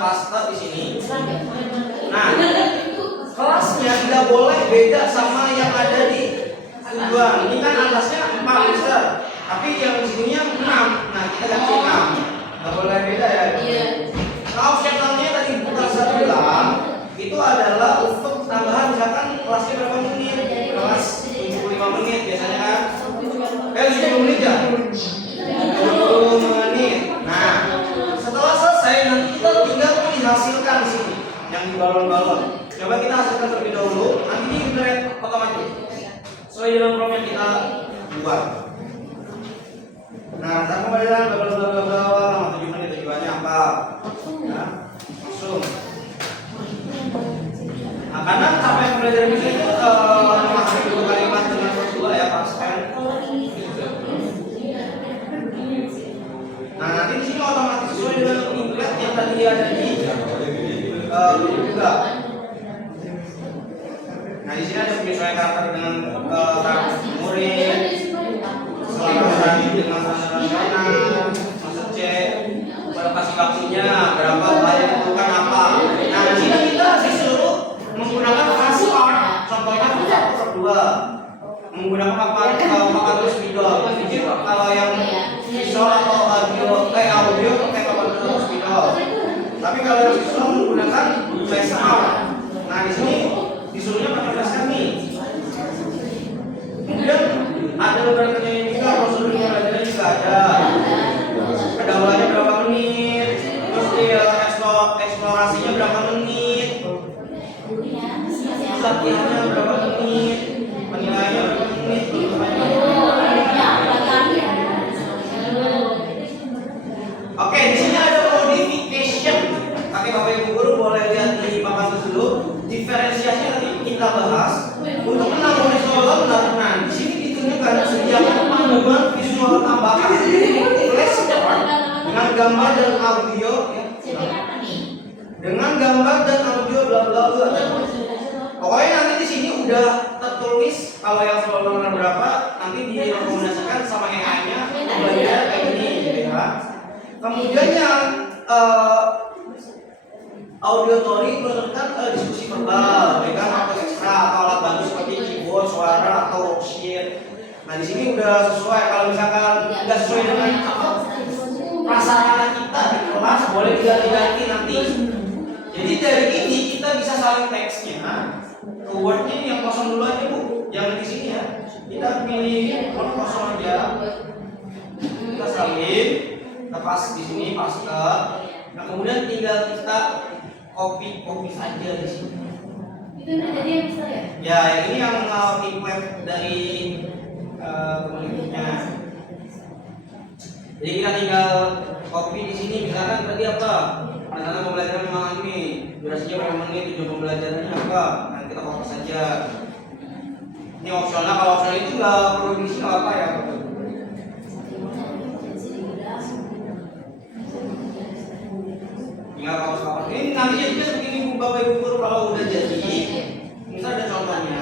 paste di sini. Nah, kelasnya tidak boleh beda sama yang ada di tujuan. Ini kan atasnya 4 Mister, tapi yang di sininya 6. Nah, kita ganti 6. Nggak boleh beda ya. Nah, opsionalnya tadi bukan saya bilang itu adalah untuk tambahan misalkan kelasnya berapa menit? Kelas 75 menit biasanya kan. 70 menit ya? 70 menit. Nah, setelah selesai nanti kita tinggal dihasilkan di sini yang di balon-balon. Coba kita hasilkan terlebih dahulu, nanti ini generate otomatis sesuai dengan prompt yang kita buat. Nah, saya kembali bla bla bla bla bla lama 7 menit tujuannya apa? Ya, langsung. Nah, karena apa yang belajar bisa itu memahami dua kalimat dengan berdua ya past tense. Nah, nanti di sini otomatis sesuai dengan template yang tadi ada di juga. Nah, di sini ada penyesuaian karakter dengan karakter murid, selamasan dengan standar maksud C, lokasi waktunya berapa, bayar bukan apa. Nah, di sini kita disuruh menggunakan fast part, contohnya part 2, menggunakan papan terus middle. Jadi kalau yang visual atau audio pakai papan terus middle. Tapi kalau yang visual menggunakan flash out. Nah, di sini disuruhnya pakai flash kami. Kemudian ada beberapa yang juga prosedur pembelajaran juga ada. Pendahuluannya berapa menit, terus dia eksplorasinya berapa menit, latihannya berapa menit, penilaiannya berapa menit, Oke, di sini ada modification. Tapi Bapak Ibu guru boleh lihat di papan dulu. Diferensiasi nanti kita bahas. Untuk menambah visual nah di sini ditunjukkan sediakan panduan visual tambahan flash part dengan gambar dan audio ya. Dengan gambar dan audio bla bla bla. Pokoknya nanti di sini udah tertulis kalau yang follower berapa nanti direkomendasikan sama AI-nya belajar kayak gini gitu ya. Kemudian yang auditory menurunkan diskusi verbal, ya kan, atau ekstra atau alat bantu seperti keyboard, suara atau worksheet. Nah di sini udah sesuai. Kalau misalkan nggak sesuai dengan prasarana kita di kelas, boleh diganti-ganti nanti. Jadi dari ini kita bisa salin teksnya. Keywordnya yang kosong dulu aja bu, yang di sini ya. Kita pilih word kosong aja. Kita salin, kita pas di sini paste. Nah kemudian tinggal kita copy saja di sini. Itu udah jadi yang besar ya? Ya, yang ini yang template dari pemiliknya. Jadi kita tinggal copy di sini. Misalkan tadi apa? Misalkan pembelajaran memang ini durasinya berapa menit, tujuan pembelajarannya apa? Nah kita copy saja. Ini opsional. Kalau opsional itu nggak perlu diisi nggak apa ya. Tinggal kapan. Ini nanti jadinya begini bu Bapak Ibu guru kalau udah jadi. Misal ada contohnya.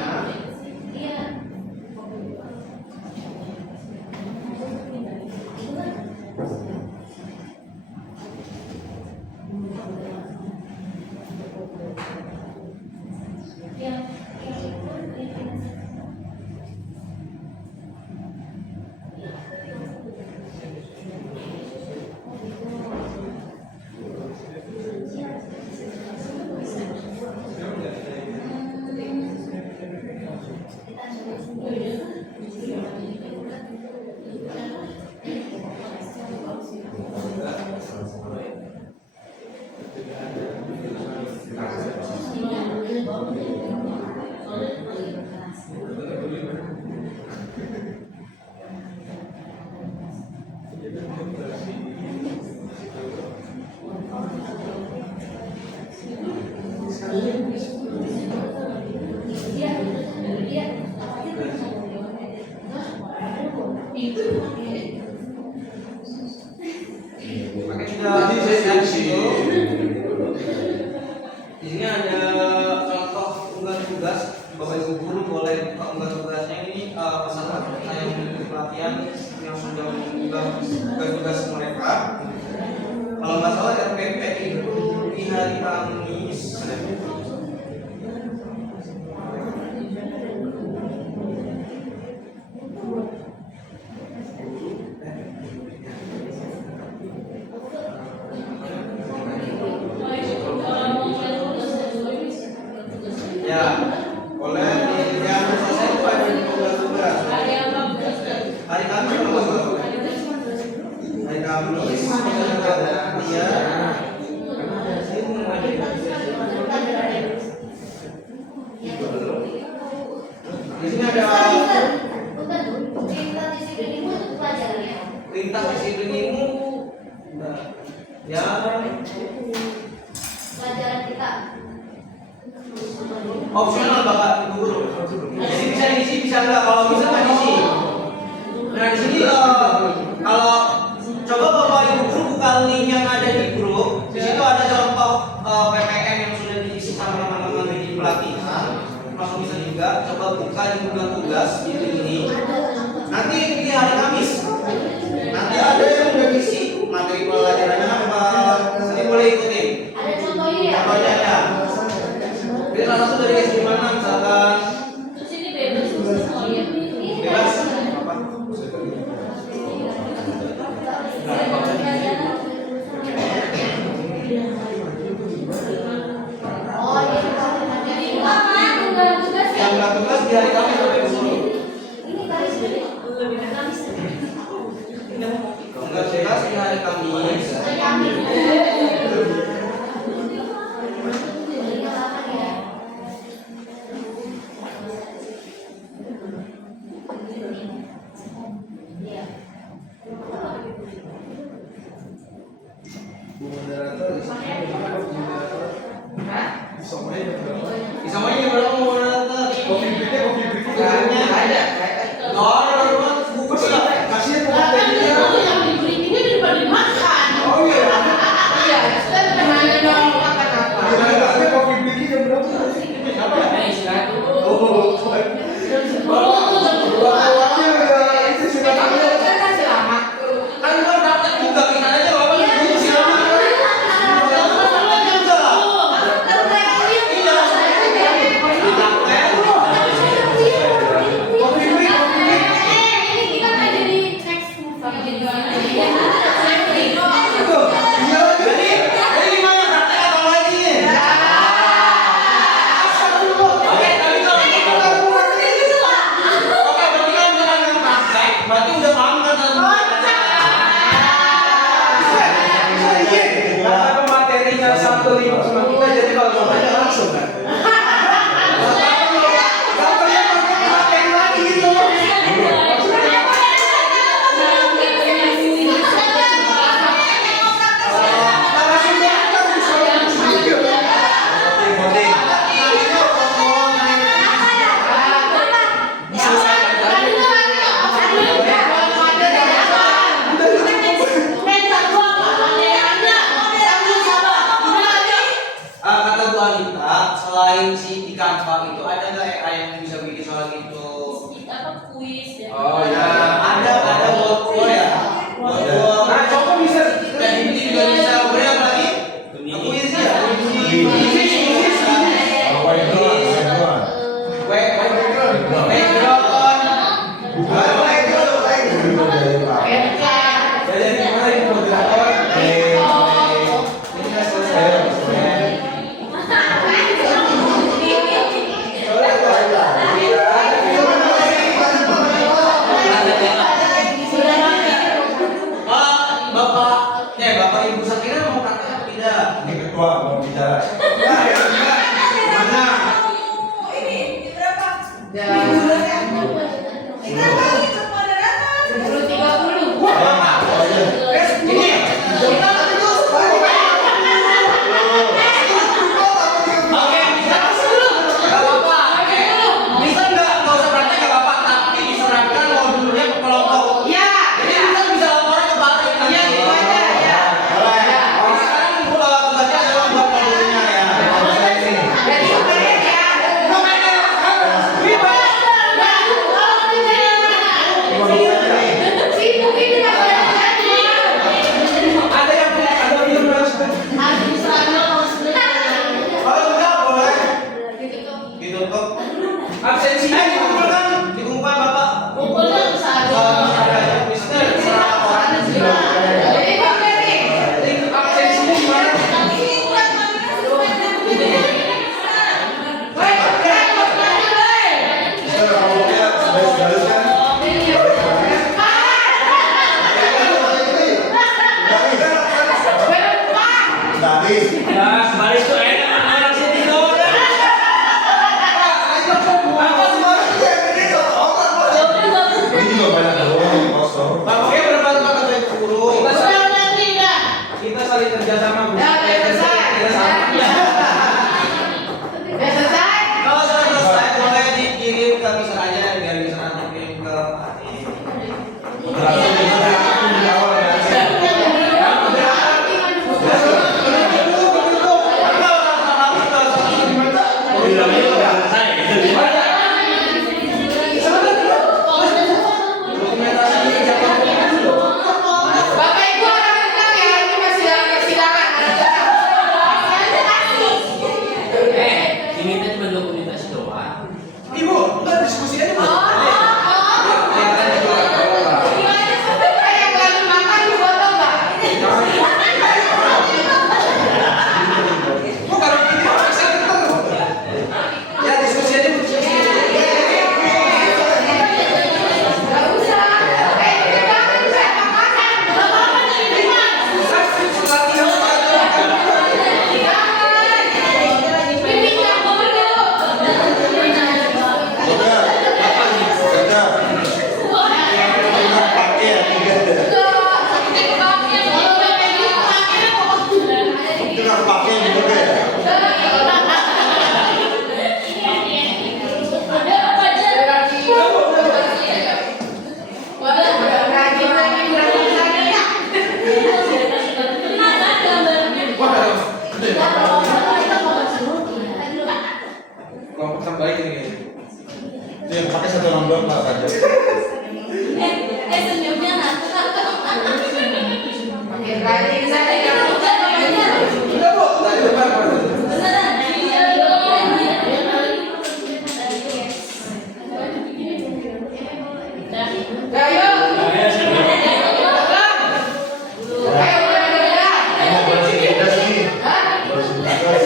Opsional Bapak Ibu Guru. Jadi bisa diisi bisa enggak? Kalau bisa nggak diisi. Nah di sini kalau coba Bapak Ibu Guru buka link yang ada di grup. Di situ ada contoh PPN yang sudah diisi sama teman-teman di pelatihan. Langsung bisa juga coba buka di Google tugas di ini. Nanti di hari Kamis. Nanti ada yang udah isi materi pelajarannya apa. Nanti boleh ikutin. Ada contohnya ya? Contohnya ada. Jadi salah satu dari SD mana misalkan Terus ini bebas khusus oh ya. Ini bebas apa? Oh iya. Jadi tunggal tugas ya. yang nggak tugas di hari Kamis Bapak Ibu Guru. Ini Kamis berarti Kamis. Nggak tugas di hari Kamis. Semuanya berapa mau nonton? Kopi break. Kayaknya ada. Oh, ada buku sih. Kasihan pemateri. yang diberi ini daripada dimakan. Oh iya. Iya, dan kemana dong makan apa? Kira-kira kopi break jam berapa? Apa ya? Nah, istirahat dulu. Oh. Waktu-waktunya udah itu sudah tahu. Kan masih lama. Kan gua daftar juga kita aja Bapak Ibu silakan. Jadi gimana praktek atau lagi? Oke, berarti kan bukan yang praktek, berarti udah paham kan Karena pematerinya 1:05 sama kita jadi kalau mau tanya langsung kan. Kalau kalian pakai materi lagi gitu. Kata Bu Anita, selain si Canva itu ada nggak AI yang bisa bikin soal gitu? Oh ya, ada workflow ya. Workflow. Nah, contoh bisa Dan ini juga bisa kemudian apa lagi? Kuis ya. jadi gimana ini moderator? Bapak Ibu Sakina mau praktek apa tidak? Ini ketua mau bicara. Mana? Oke, bisa. Gak apa-apa. Bisa nggak usah praktek nggak apa-apa, tapi diserahkan modulnya ke kelompok. Ya, Jadi kita bisa laporan ke Bapak nanti. ya, itu aja ya. Boleh. Sekarang tugasnya adalah buat modulnya ya. Kelompok terbaik ini kayaknya. Itu yang pakai 162 lah saja. Senyumnya nanti Makin rajin saya Udah bu, dari depan Pak. Ayo. Mau bersih bebas nih. Bersih bebas.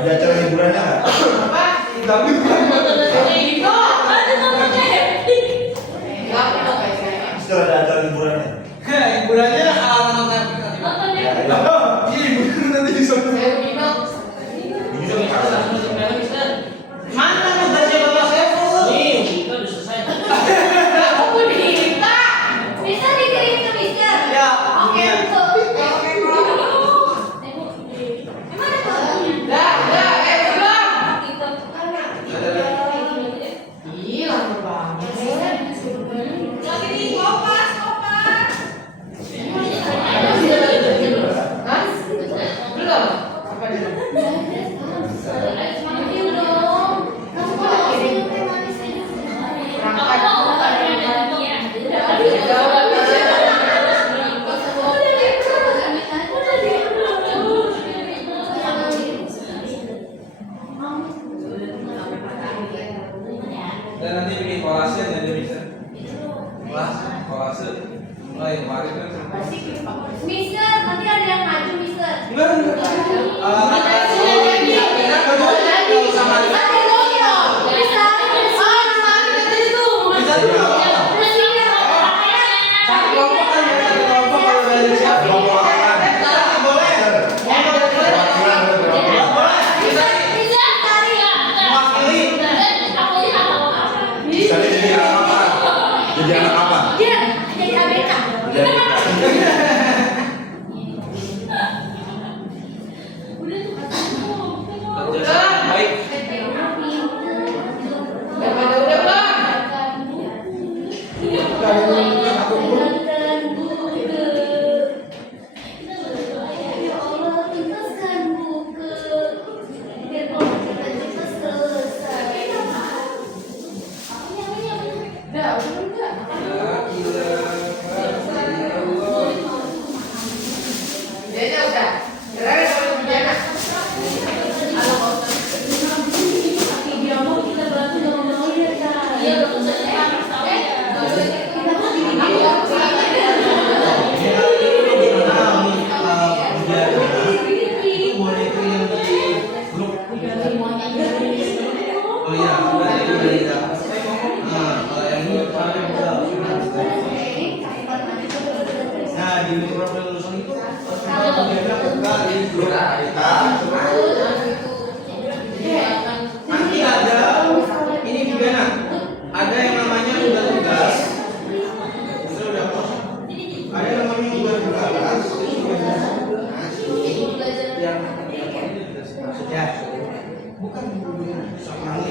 Ada acara hiburannya nggak? Tapi Mister, ada acara hiburannya. hiburannya anak-anak. Ya, ya. Iya, hiburan nanti di sana. Begitu kan? Mana tugasnya Bapak Saiful? Nih, kita udah selesai. Bisa dikirim ke Mister? Ya, Oke, iya. Bu. Oke, Bu. Emang ada lagi di kopas. Belum. Apa dulu? Makin dong. Kamu kalau senyum teh manis senyum. Dan nanti bikin kolase jadi bisa. Kolase. Mulai kemarin kan. Mister, nanti ada yang maju, Mister. Ada dong ya. Bisa. Satu kelompok kan ya, satu kelompok kalau dari siapa? Kelompok apa? Boleh. Mewakili. Bisa jadi anak apa? Jadi anak apa? Jadi ABK. Jadi Baik. Daripada udah bang. Udah enggak? Dia udah. Keren kalau bicara. Oh iya, dari ya. Nah, kalau yang ini nah di mikroprofil lulusan itu nanti ada ini juga nah ada yang namanya udah tugas itu udah kosong ada yang namanya udah tugas yang ya bukan nanti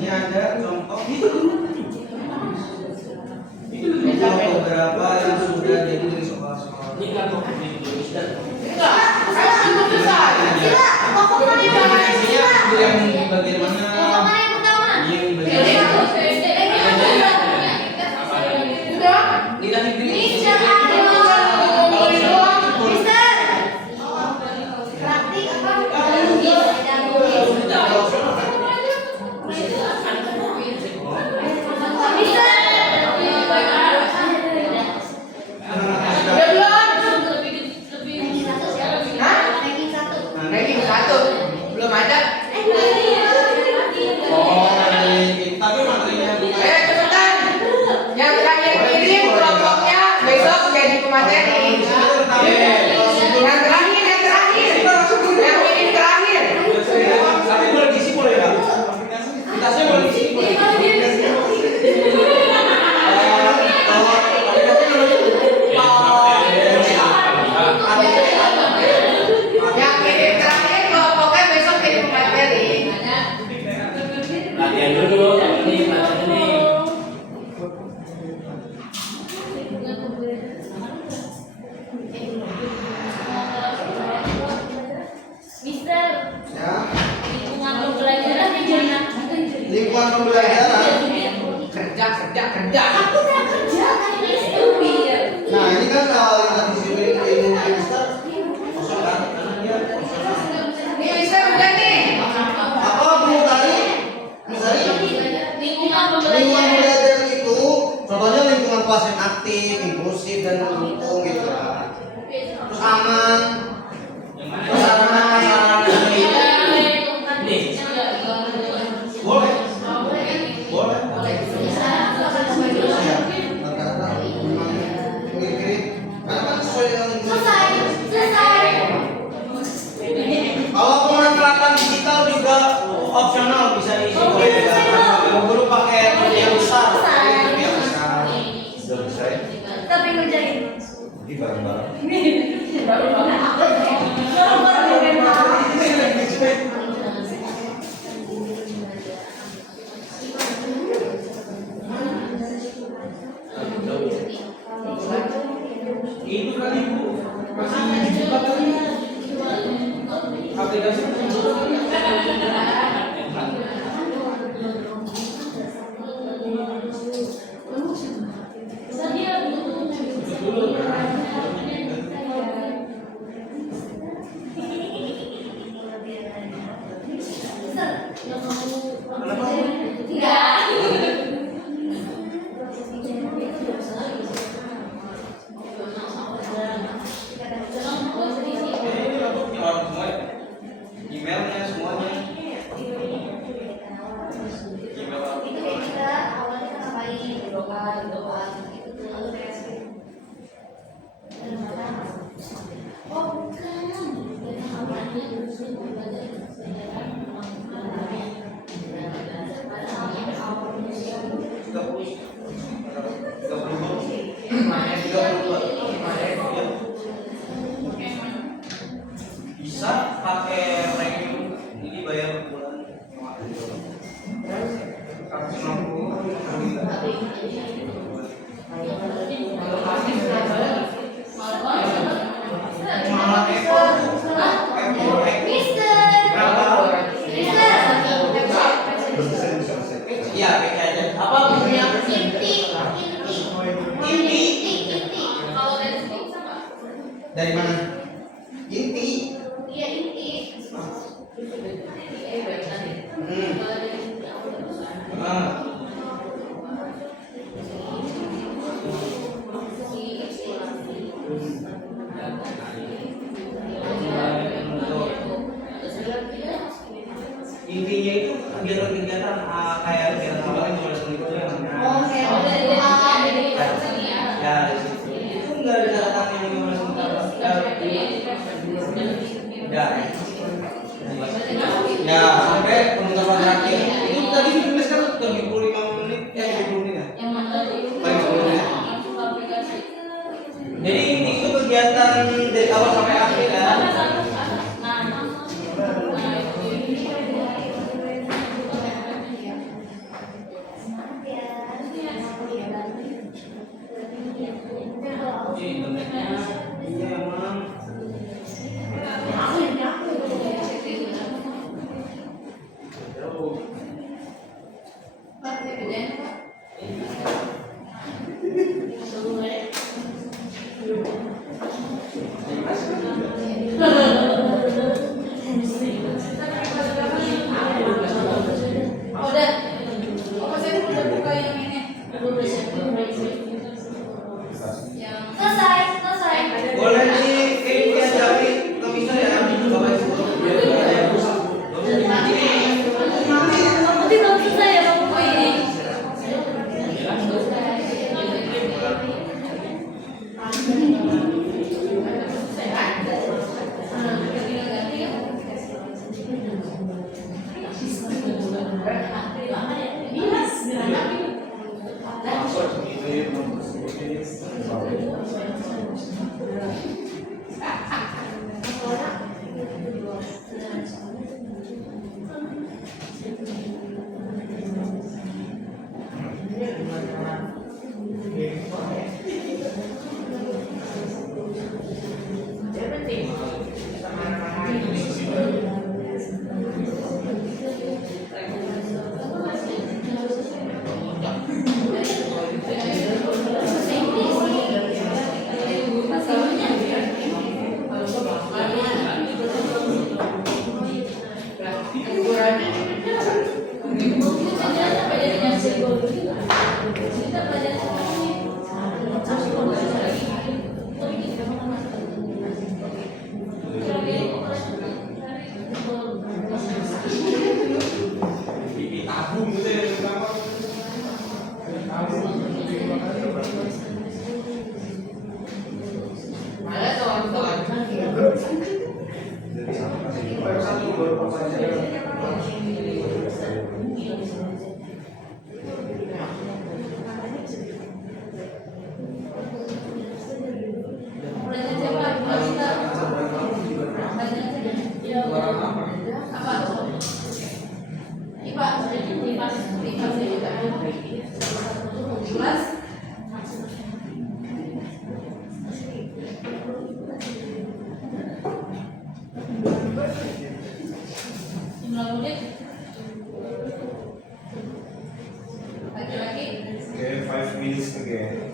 ini ada contoh itu beberapa yang sudah jadi dari sekolah-sekolah. Ini kan kok di Mister. Enggak. Saya belum selesai. Kelompok mana yang pertama? Yang bagian mana? Kelompok mana yang pertama? Yang Jadi bagian udah. tidak dipilih. Mister Aryo. Mister. Praktik apa? Udah belum? lingkungan pembelajaran. Kerja. Aku udah kerja kan stupid. Nah ini kan hal yang tadi disiplin ilmu Mister kosong kan? Nih Mister udah nih. Apa Bu tadi? Misalnya Lingkungan lingkungan belajar itu contohnya lingkungan kelas yang aktif, inklusif dan mendukung gitu kan. Terus aman, Yang mana? sarana boleh. Ya, kata memang mirip-mirip. Karena kan sesuai dengan lingkungan. Selesai. Kalau pemanfaatan digital juga opsional bisa diisi oleh guru pakai yang besar, tapi yang besar. Sudah bisa ya? Tapi ngerjain. Di bareng-bareng. Itu kali Bu, masih dibuka kali. Aplikasi dibuka kali. Emailnya semuanya. Itu kayak kita awalnya ngapain doa gitu oh bukan Bisa pakai premium ini bayar per bulan. Malah iya, pakai aja. Apa punya? Inti. Dari mana? Inti. Intinya itu kegiatan-kegiatan kayak kegiatan apa yang mulai dari itu ya di situ. Itu enggak ada catatan yang mulai sementara. Ya, sampai penutupan terakhir. Itu tadi dituliskan 35 menit, 20 menit ya? Paling 20 menit. Jadi ini itu kegiatan dari awal sampai akhir ya. Iya emang. Laki-laki. Okay, 5 minutes again.